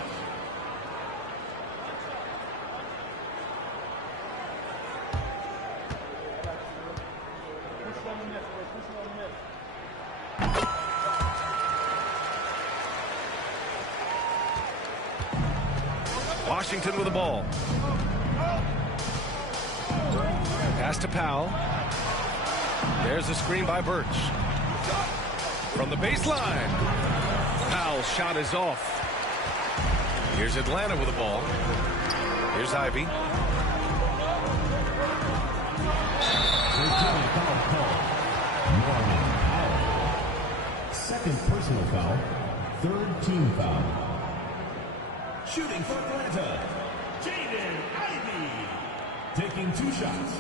Washington with the ball. Pass to Powell. There's a screen by Birch. From the baseline. Powell's shot is off. Here's Atlanta with the ball. Here's Ivy. Second personal foul. 3rd team foul. Shooting for Atlanta, Jaden Ivey. Taking 2 shots.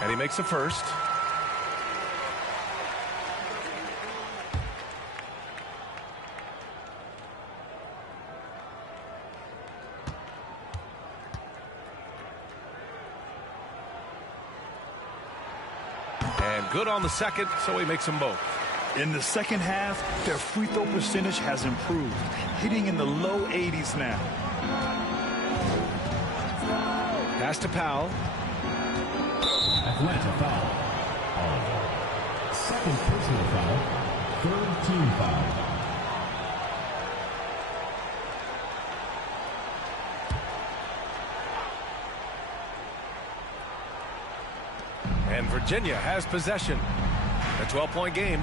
And he makes a first. And good on the second, so he makes them both. In the second half, their free throw percentage has improved, hitting in the low 80s now. Pass to Powell. Atlanta foul. Second personal foul. 3rd team foul. And Virginia has possession. A 12-point game.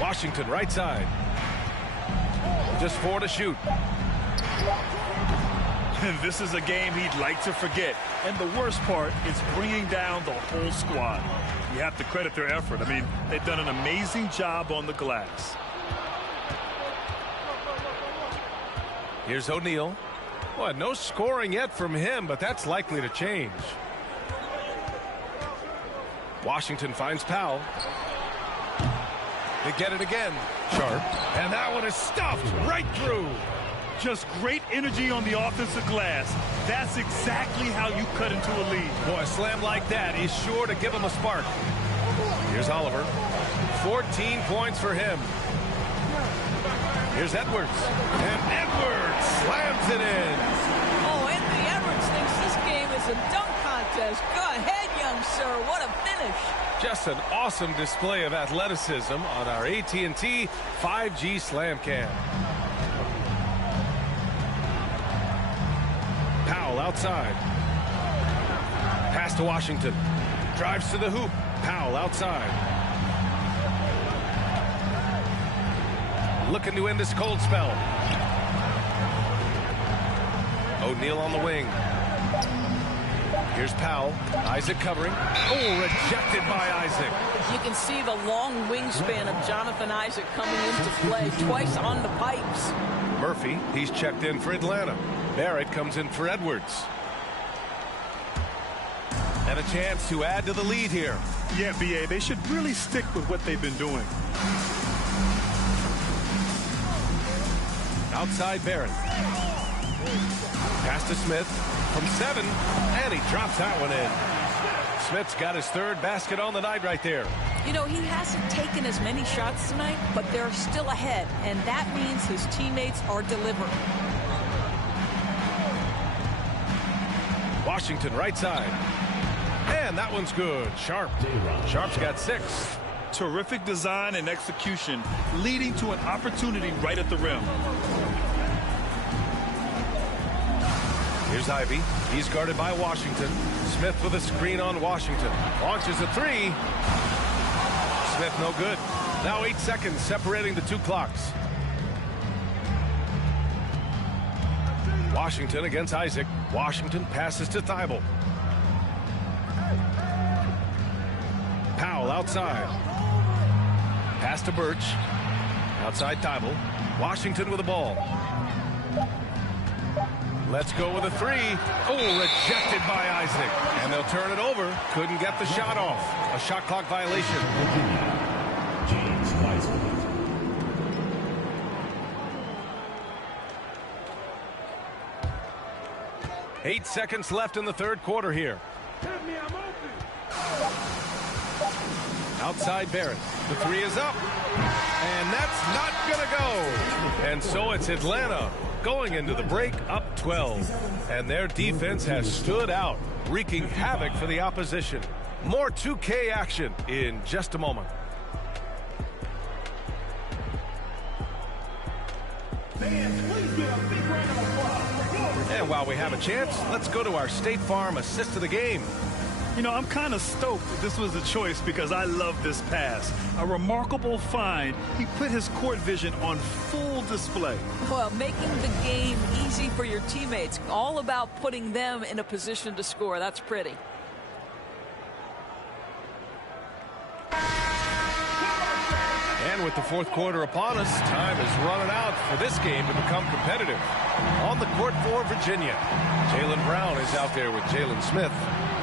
Washington right side. Just 4 to shoot. This is a game he'd like to forget. And the worst part is bringing down the whole squad. You have to credit their effort. I mean, they've done an amazing job on the glass. Here's O'Neal. Boy, no scoring yet from him, but that's likely to change. Washington finds Powell. They get it again. Sharp. And that one is stuffed right through. Just great energy on the offensive glass. That's exactly how you cut into a lead. Boy, a slam like that is sure to give him a spark. Here's Oliver. 14 points for him. Here's Edwards. And Edwards slams it in. Oh, Anthony Edwards thinks this game is a dunk contest. contest. Go ahead, young sir. What a finish. Just an awesome display of athleticism on our AT&T 5G Slam Cam. Powell outside. Pass to Washington. Drives to the hoop. Powell outside. Looking to end this cold spell. O'Neal on the wing. Here's Powell. Isaac covering. Oh, rejected by Isaac. You can see the long wingspan of Jonathan Isaac coming into play twice on the pipes. Murphy, he's checked in for Atlanta. Barrett comes in for Edwards. And a chance to add to the lead here. Yeah, BA, they should really stick with what they've been doing. Outside Barrett. Pass to Smith from 7, and he drops that one in. Smith's got his third basket on the night right there. You know, he hasn't taken as many shots tonight, but they're still ahead, and that means his teammates are delivering. Washington right side. And that one's good. Sharp's got 6. Terrific design and execution, leading to an opportunity right at the rim. Here's Ivy. He's guarded by Washington. Smith with a screen on Washington. Launches a 3. Smith no good. Now 8 seconds separating the two clocks. Washington against Isaac. Washington passes to Thibault. Powell outside. Pass to Birch. Outside Thibault. Washington with the ball. Let's go with a 3. Oh, rejected by Isaac. And they'll turn it over. Couldn't get the shot off. A shot clock violation. James Wiseman. 8 seconds left in the third quarter here. Outside Barrett. The 3 is up. And that's not going to go. And so it's Atlanta going into the break up 12. And their defense has stood out, wreaking havoc for the opposition. More 2K action in just a moment. And while we have a chance, let's go to our State Farm assist of the game. You know, I'm kind of stoked that this was a choice because I love this pass. A remarkable find. He put his court vision on full display. Well, making the game easy for your teammates. All about putting them in a position to score. That's pretty. And with the fourth quarter upon us, time is running out for this game to become competitive. On the court for Virginia, Jaylen Brown is out there with Jalen Smith.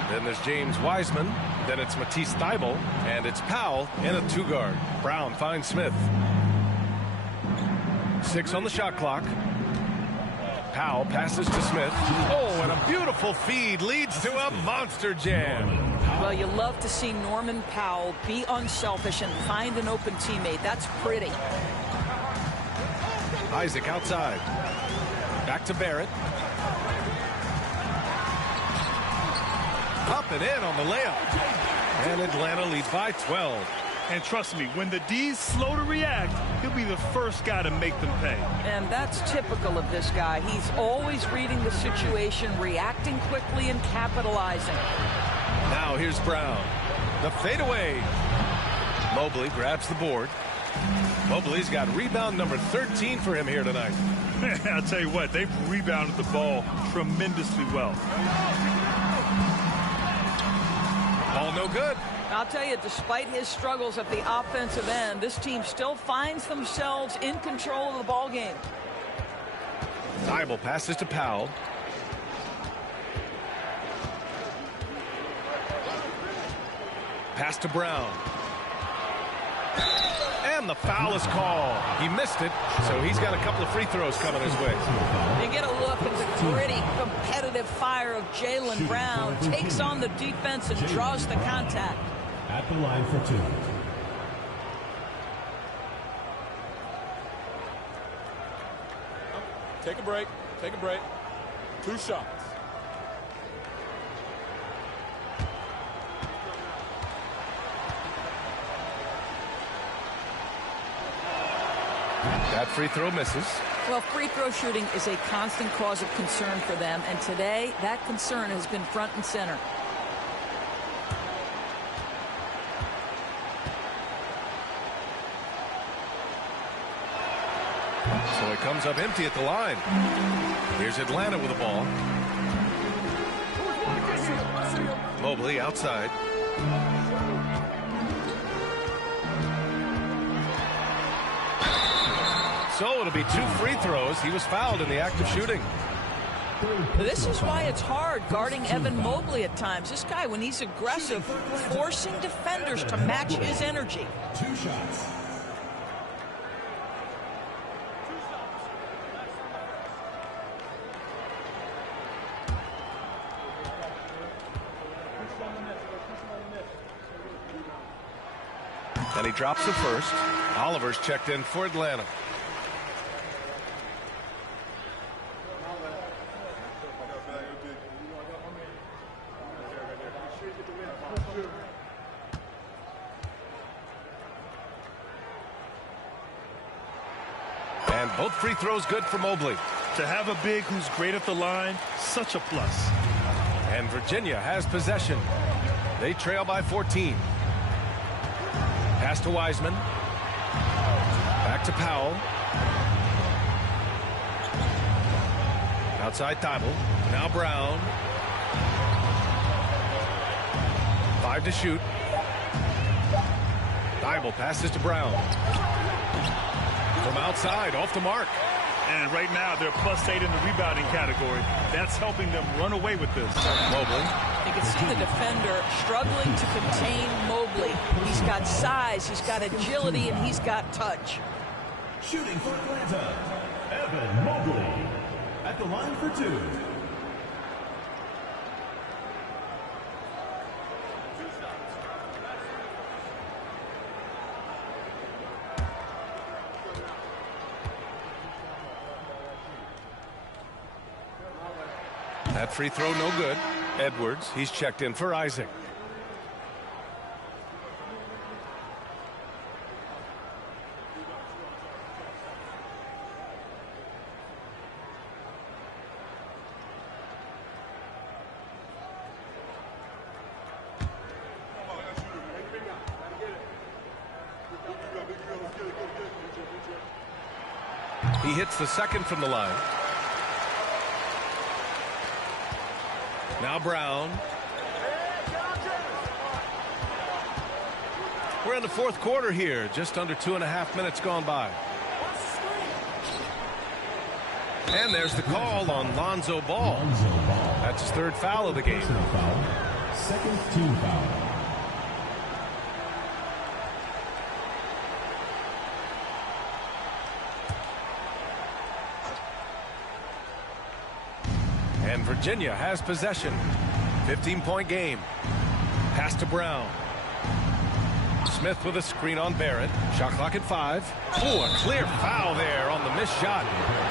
Then there's James Wiseman. Then it's Matisse Thybulle. And it's Powell in a 2-guard. Brown finds Smith. 6 on the shot clock. Powell passes to Smith. Oh, and a beautiful feed leads to a monster jam. Well, you love to see Norman Powell be unselfish and find an open teammate. That's pretty. Isaac outside. Back to Barrett. Up and in on the layup. And Atlanta leads by 12. And trust me, when the D's slow to react, he'll be the first guy to make them pay. And that's typical of this guy. He's always reading the situation, reacting quickly and capitalizing. Now here's Brown. The fadeaway. Mobley grabs the board. Mobley's got rebound number 13 for him here tonight. I'll tell you what, they've rebounded the ball tremendously well. Ball no good. I'll tell you, despite his struggles at the offensive end, this team still finds themselves in control of the ball game. Thybulle passes to Powell. Pass to Brown. And the foul is called. He missed it, so he's got a couple of free throws coming his way. You get a look at the gritty, competitive fire of Jaylen Brown. Takes on the defense and draws the contact. At the line for 2. Take a break. Take a break. 2 shots. That free throw misses. Well, free throw shooting is a constant cause of concern for them, and today that concern has been front and center. So it comes up empty at the line. Here's Atlanta with the ball. Mobley outside. So it'll be 2 free throws. He was fouled in the act of shooting. This is why it's hard guarding Evan Mobley at times. This guy, when he's aggressive, forcing defenders to match his energy. 2 shots. And he drops the first. Oliver's checked in for Atlanta. And both free throws good for Mobley. To have a big who's great at the line, such a plus. And Virginia has possession. They trail by 14. Pass to Wiseman. Back to Powell. Outside Thibault. Now Brown. 5 to shoot. Thibault passes to Brown. From outside, off the mark. And right now, they're +8 in the rebounding category. That's helping them run away with this. Mobley. You can see the defender struggling to contain Mobley. He's got size, he's got agility, and he's got touch. Shooting for Atlanta, Evan Mobley. At the line for 2. That free throw no good. Edwards, he's checked in for Isaac. He hits the second from the line. Now Brown. We're in the 4th quarter here. Just under 2.5 minutes gone by. And there's the call on Lonzo Ball. That's his 3rd foul of the game. Second team foul. And Virginia has possession. 15-point game. Pass to Brown. Smith with a screen on Barrett. Shot clock at 5. Oh, a clear foul there on the missed shot.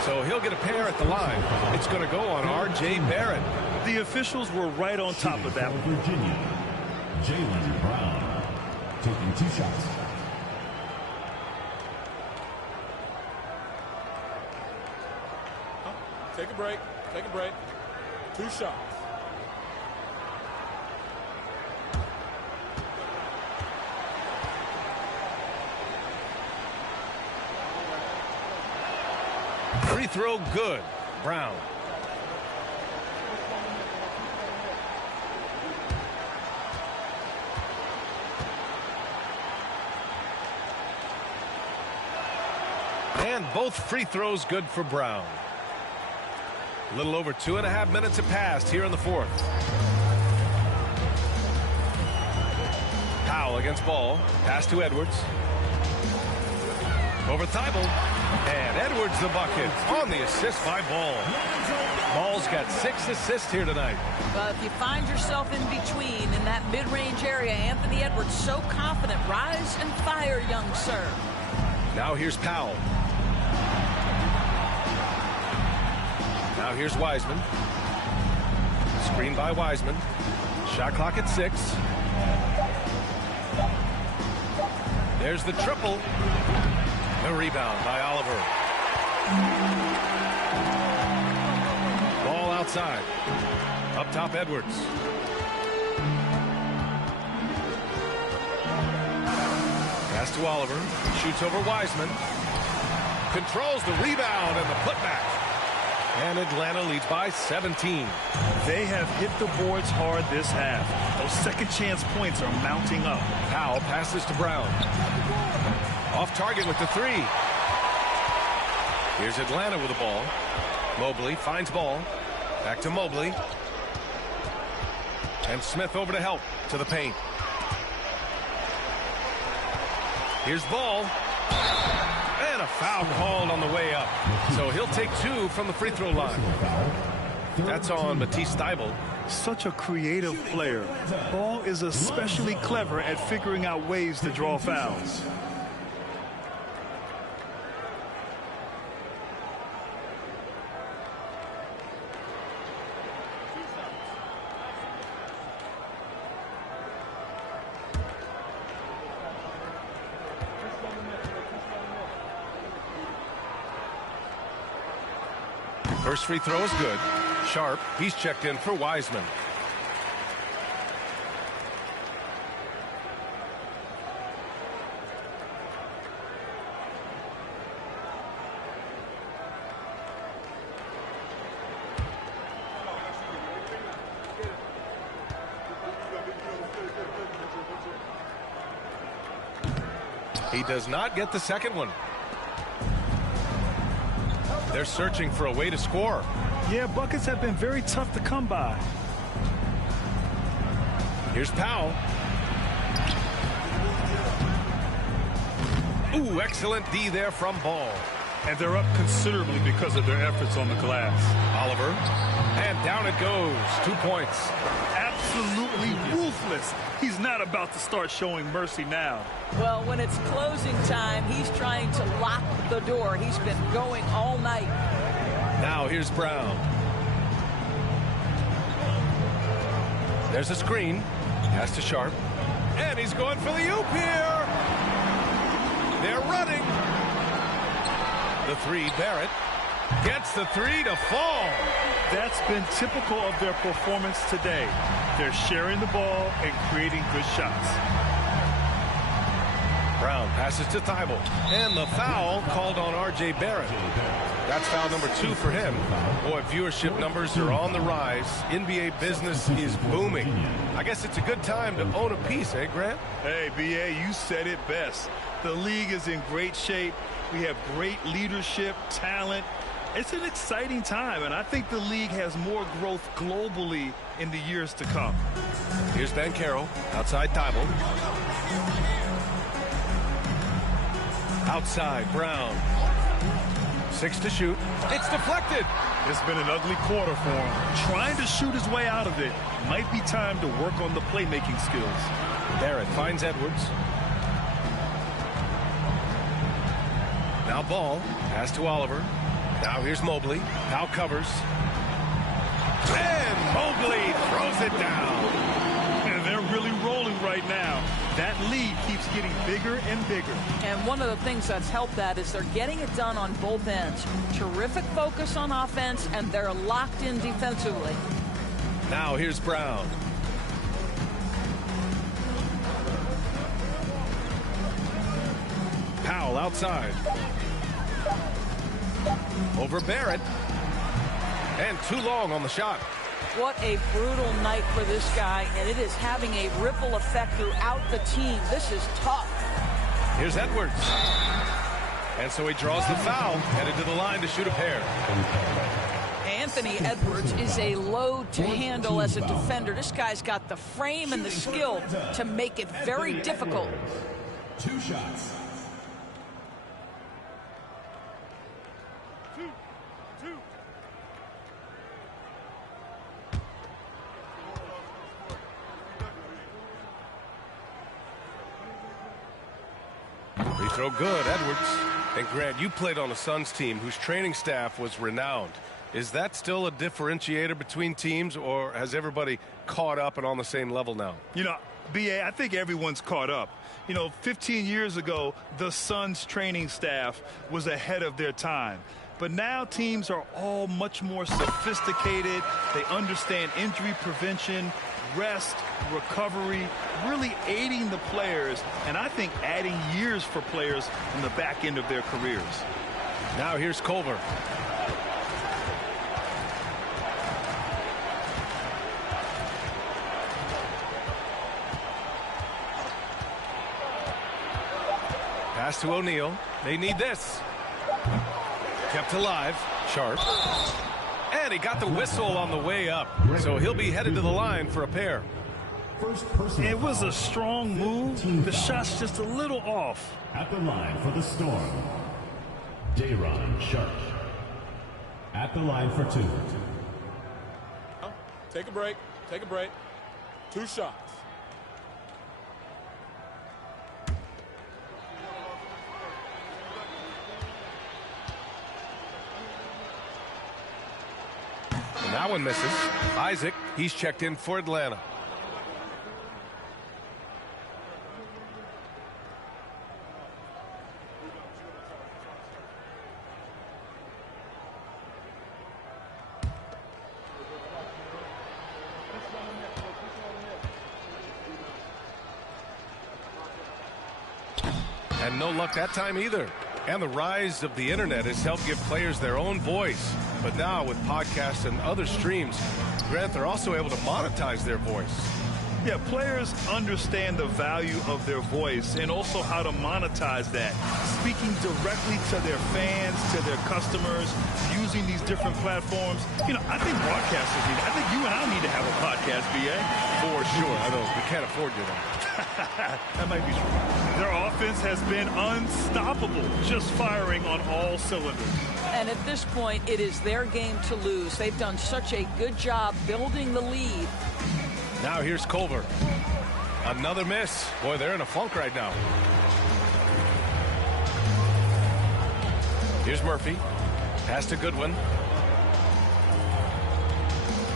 So he'll get a pair at the line. It's going to go on R.J. Barrett. The officials were right on top of that. Virginia, Jaylen Brown taking 2 shots. Take a break. Take a break. 2 shots. Free throw good. Brown. And both free throws good for Brown. A little over 2.5 minutes have passed here in the 4th. Powell against Ball. Pass to Edwards. Over Thibault. And Edwards the bucket on the assist by Ball. Ball's got 6 assists here tonight. But if you find yourself in between in that mid-range area, Anthony Edwards so confident. Rise and fire, young sir. Now here's Powell. Now here's Wiseman. Screen by Wiseman. Shot clock at 6. The rebound by Oliver. Ball outside. Up top, Edwards. Pass to Oliver. Shoots over Wiseman. Controls the rebound and the putback. And Atlanta leads by 17. They have hit the boards hard this half. Those second chance points are mounting up. Powell passes to Brown. Off target with the three. Here's Atlanta with the ball. Mobley finds ball. Back to Mobley. And Smith over to help to the paint. Here's Ball. And a foul called on the way up. So he'll take 2 from the free throw line. That's on Matisse Thybulle. Such a creative player. Ball is especially clever at figuring out ways to draw fouls. First free throw is good. Sharp, he's checked in for Wiseman. He does not get the second one. They're searching for a way to score. Yeah, buckets have been very tough to come by. Here's Powell. Ooh, excellent D there from Ball. And they're up considerably because of their efforts on the glass. Oliver. And down it goes. 2 points. Absolutely ruthless. He's not about to start showing mercy now. Well, when it's closing time, he's trying to lock the door. He's been going all night. Now here's Brown. There's a screen. Pass to Sharp. And he's going for the oop here. They're running. The three, Barrett. Gets the three to fall. That's been typical of their performance today. They're sharing the ball and creating good shots. Brown passes to Thybulle. And the foul called on R.J. Barrett. That's foul number 2 for him. Boy, viewership numbers are on the rise. NBA business is booming. I guess it's a good time to own a piece, eh, Grant? Hey, B.A., you said it best. The league is in great shape. We have great leadership, talent. It's an exciting time, and I think the league has more growth globally in the years to come. Here's Banchero, outside Thybulle. Outside, Brown. 6 to shoot. It's deflected. It's been an ugly quarter for him. Trying to shoot his way out of it. Might be time to work on the playmaking skills. Barrett finds Edwards. Now Ball. Pass to Oliver. Now here's Mobley. Now covers. And Mobley throws it down. And they're really rolling right now. That lead keeps getting bigger and bigger. And one of the things that's helped that is they're getting it done on both ends. Terrific focus on offense, and they're locked in defensively. Now here's Brown. Powell outside. Over Barrett. And too long on the shot. What a brutal night for this guy, and it is having a ripple effect throughout the team. This is tough. Here's Edwards. And so he draws the foul, headed to the line to shoot a pair. Anthony Edwards is a load to handle as a defender. This guy's got the frame and the skill to make it very difficult. 2 shots. Free throw good, Edwards. And Grant, you played on a Suns team whose training staff was renowned. Is that still a differentiator between teams, or has everybody caught up and on the same level now? You know, B.A., I think everyone's caught up. You know, 15 years ago, the Suns training staff was ahead of their time. But now teams are all much more sophisticated. They understand injury prevention, rest, recovery, really aiding the players, and I think adding years for players in the back end of their careers. Now here's Culver. Pass to O'Neal. They need this. Kept alive. Sharp. And he got the whistle on the way up. So he'll be headed to the line for a pair. It was a strong move. The shot's just a little off. At the line for the Storm, Day'Ron Sharp. At the line for 2. Take a break. Take a break. 2 shots. And that one misses. Isaac, he's checked in for Atlanta. And no luck that time either. And the rise of the internet has helped give players their own voice. But now with podcasts and other streams, Grant, they're also able to monetize their voice. Yeah, players understand the value of their voice and also how to monetize that. Speaking directly to their fans, to their customers, using these different platforms. You know, I think broadcasters need it. I think you and I need to have a podcast, B.A. For sure. I know we can't afford you though. That might be true. Their offense has been unstoppable, just firing on all cylinders. And at this point, it is their game to lose. They've done such a good job building the lead. Now here's Culver. Another miss. Boy, they're in a funk right now. Here's Murphy. Pass to Goodwin.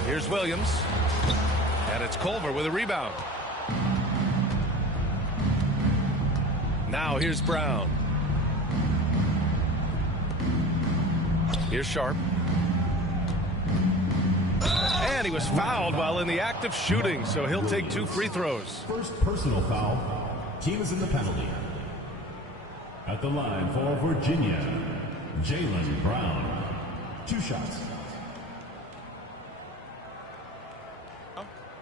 Here's Williams. And it's Culver with a rebound. Now here's Brown. Here's Sharp. And he was fouled while in the act of shooting, so he'll take 2 free throws. First personal foul. Team is in the penalty. At the line for Virginia, Jaylen Brown. 2 shots.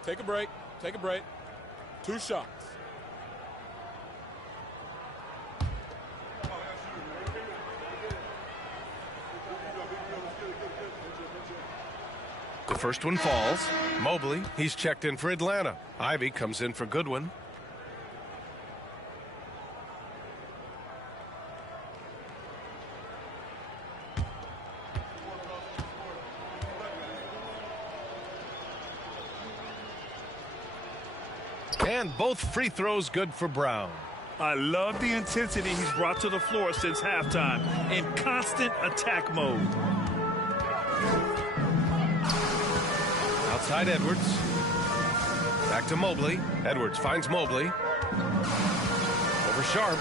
Take a break. Take a break. 2 shots. The first one falls. Mobley, he's checked in for Atlanta. Ivy comes in for Goodwin. And both free throws good for Brown. I love the intensity he's brought to the floor since halftime in constant attack mode. Outside Edwards. Back to Mobley. Edwards finds Mobley. Over Sharp.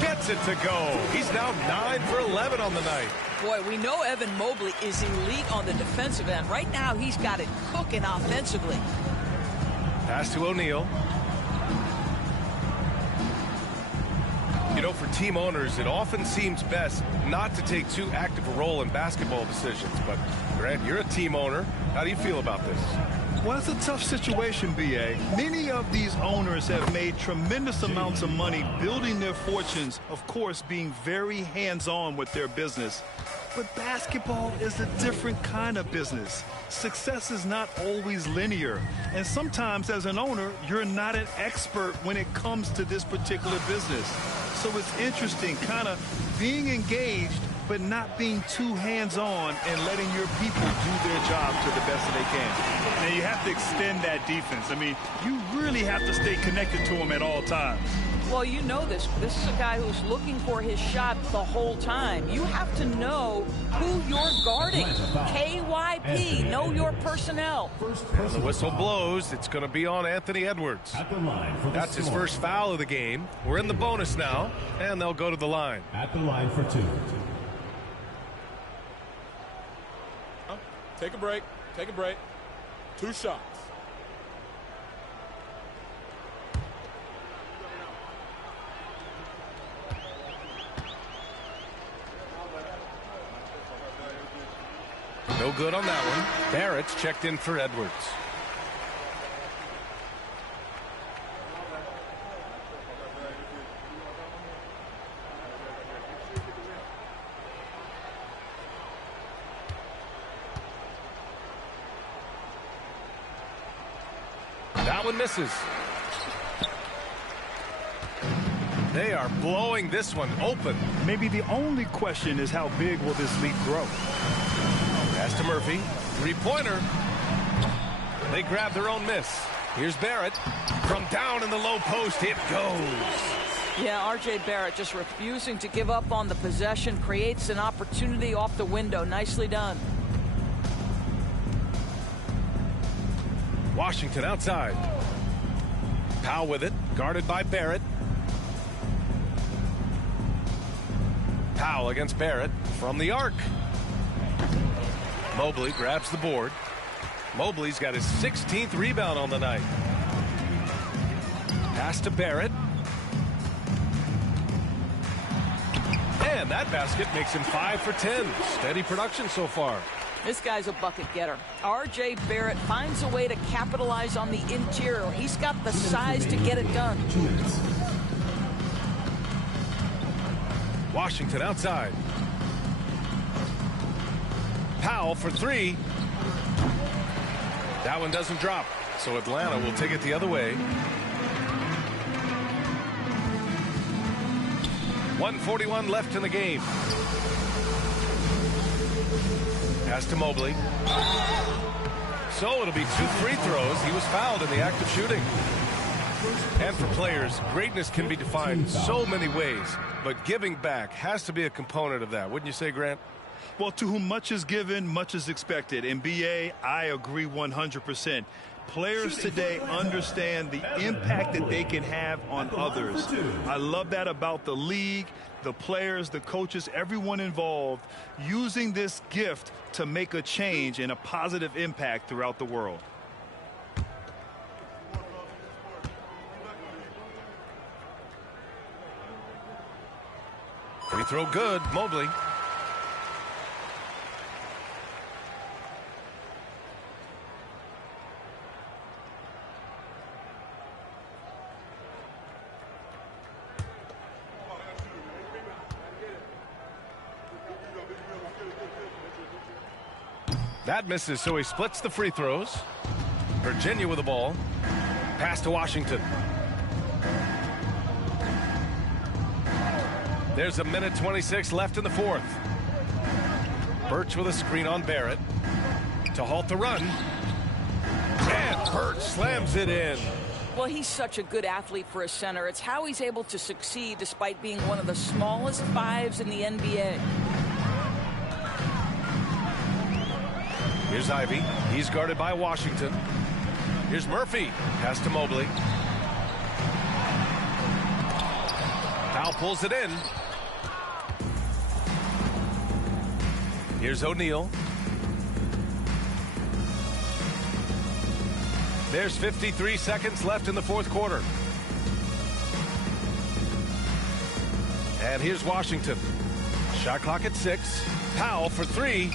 Gets it to go. He's now 9 for 11 on the night. Boy, we know Evan Mobley is elite on the defensive end. Right now, he's got it cooking offensively. Pass to O'Neal. You know, for team owners, it often seems best not to take too active a role in basketball decisions. But, Grant, you're a team owner. How do you feel about this? Well, it's a tough situation, B.A. Many of these owners have made tremendous amounts of money building their fortunes, of course, being very hands-on with their business. But basketball is a different kind of business. Success is not always linear. And sometimes, as an owner, you're not an expert when it comes to this particular business. So it's interesting, kind of being engaged, but not being too hands-on and letting your people do their job to the best that they can. Now, you have to extend that defense. I mean, you really have to stay connected to them at all times. Well, you know this. This is a guy who's looking for his shot the whole time. You have to know who you're guarding. KYP, know your personnel. And the whistle blows. It's going to be on Anthony Edwards. That's his first foul of the game. We're in the bonus now, and they'll go to the line. At the line for 2. Take a break. Take a break. 2 shots. No good on that one. Barrett's checked in for Edwards. That one misses. They are blowing this one open. Maybe the only question is how big will this lead grow? Pass to Murphy. 3-pointer. They grab their own miss. Here's Barrett. From down in the low post, it goes. Yeah, R.J. Barrett just refusing to give up on the possession. Creates an opportunity off the window. Nicely done. Washington outside. Powell with it. Guarded by Barrett. Powell against Barrett from the arc. Mobley grabs the board. Mobley's got his 16th rebound on the night. Pass to Barrett. And that basket makes him 5 for 10. Steady production so far. This guy's a bucket getter. R.J. Barrett finds a way to capitalize on the interior. He's got the size to get it done. Washington outside. Powell for 3. That one doesn't drop, so Atlanta will take it the other way. 1:41 left in the game. Pass to Mobley. So it'll be 2 free throws. He was fouled in the act of shooting. And for players, greatness can be defined so many ways, but giving back has to be a component of that. Wouldn't you say, Grant? Well, to whom much is given, much is expected. In BA, I agree 100%. Players today understand the impact that they can have on others. I love that about the league, the players, the coaches, everyone involved, using this gift to make a change and a positive impact throughout the world. Free throw good, Mobley. That misses, so he splits the free throws. Virginia with the ball. Pass to Washington. There's 1:26 left in the fourth. Birch with a screen on Barrett to halt the run. And Birch slams it in. Well, he's such a good athlete for a center. It's how he's able to succeed despite being one of the smallest 5s in the NBA. Here's Ivy. He's guarded by Washington. Here's Murphy. Pass to Mobley. Powell pulls it in. Here's O'Neal. There's 53 seconds left in the fourth quarter. And here's Washington. Shot clock at 6. Powell for 3.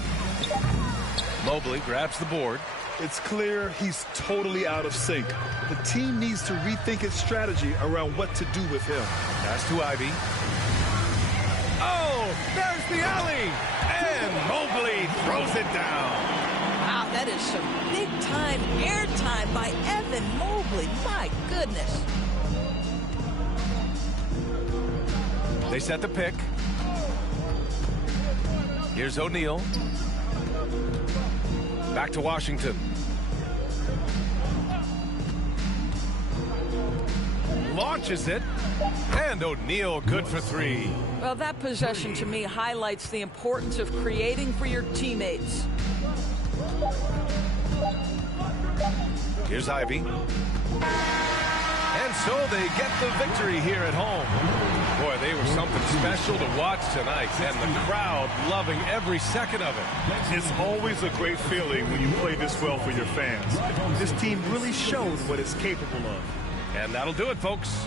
Mobley grabs the board. It's clear he's totally out of sync. The team needs to rethink its strategy around what to do with him. Pass to Ivy. Oh, there's the alley. And Mobley throws it down. Wow, that is some big-time airtime by Evan Mobley. My goodness. They set the pick. Here's O'Neal. Back to Washington. Launches it. And O'Neal good for 3. Well, that possession to me highlights the importance of creating for your teammates. Here's Ivy. And so they get the victory here at home. Boy, they were something special to watch tonight, and the crowd loving every second of it. It's always a great feeling when you play this well for your fans. This team really showed what it's capable of. And that'll do it, folks.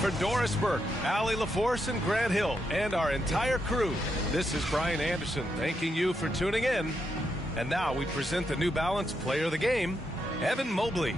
For Doris Burke, Allie LaForce, and Grant Hill, and our entire crew, this is Brian Anderson thanking you for tuning in. And now we present the New Balance Player of the Game, Evan Mobley.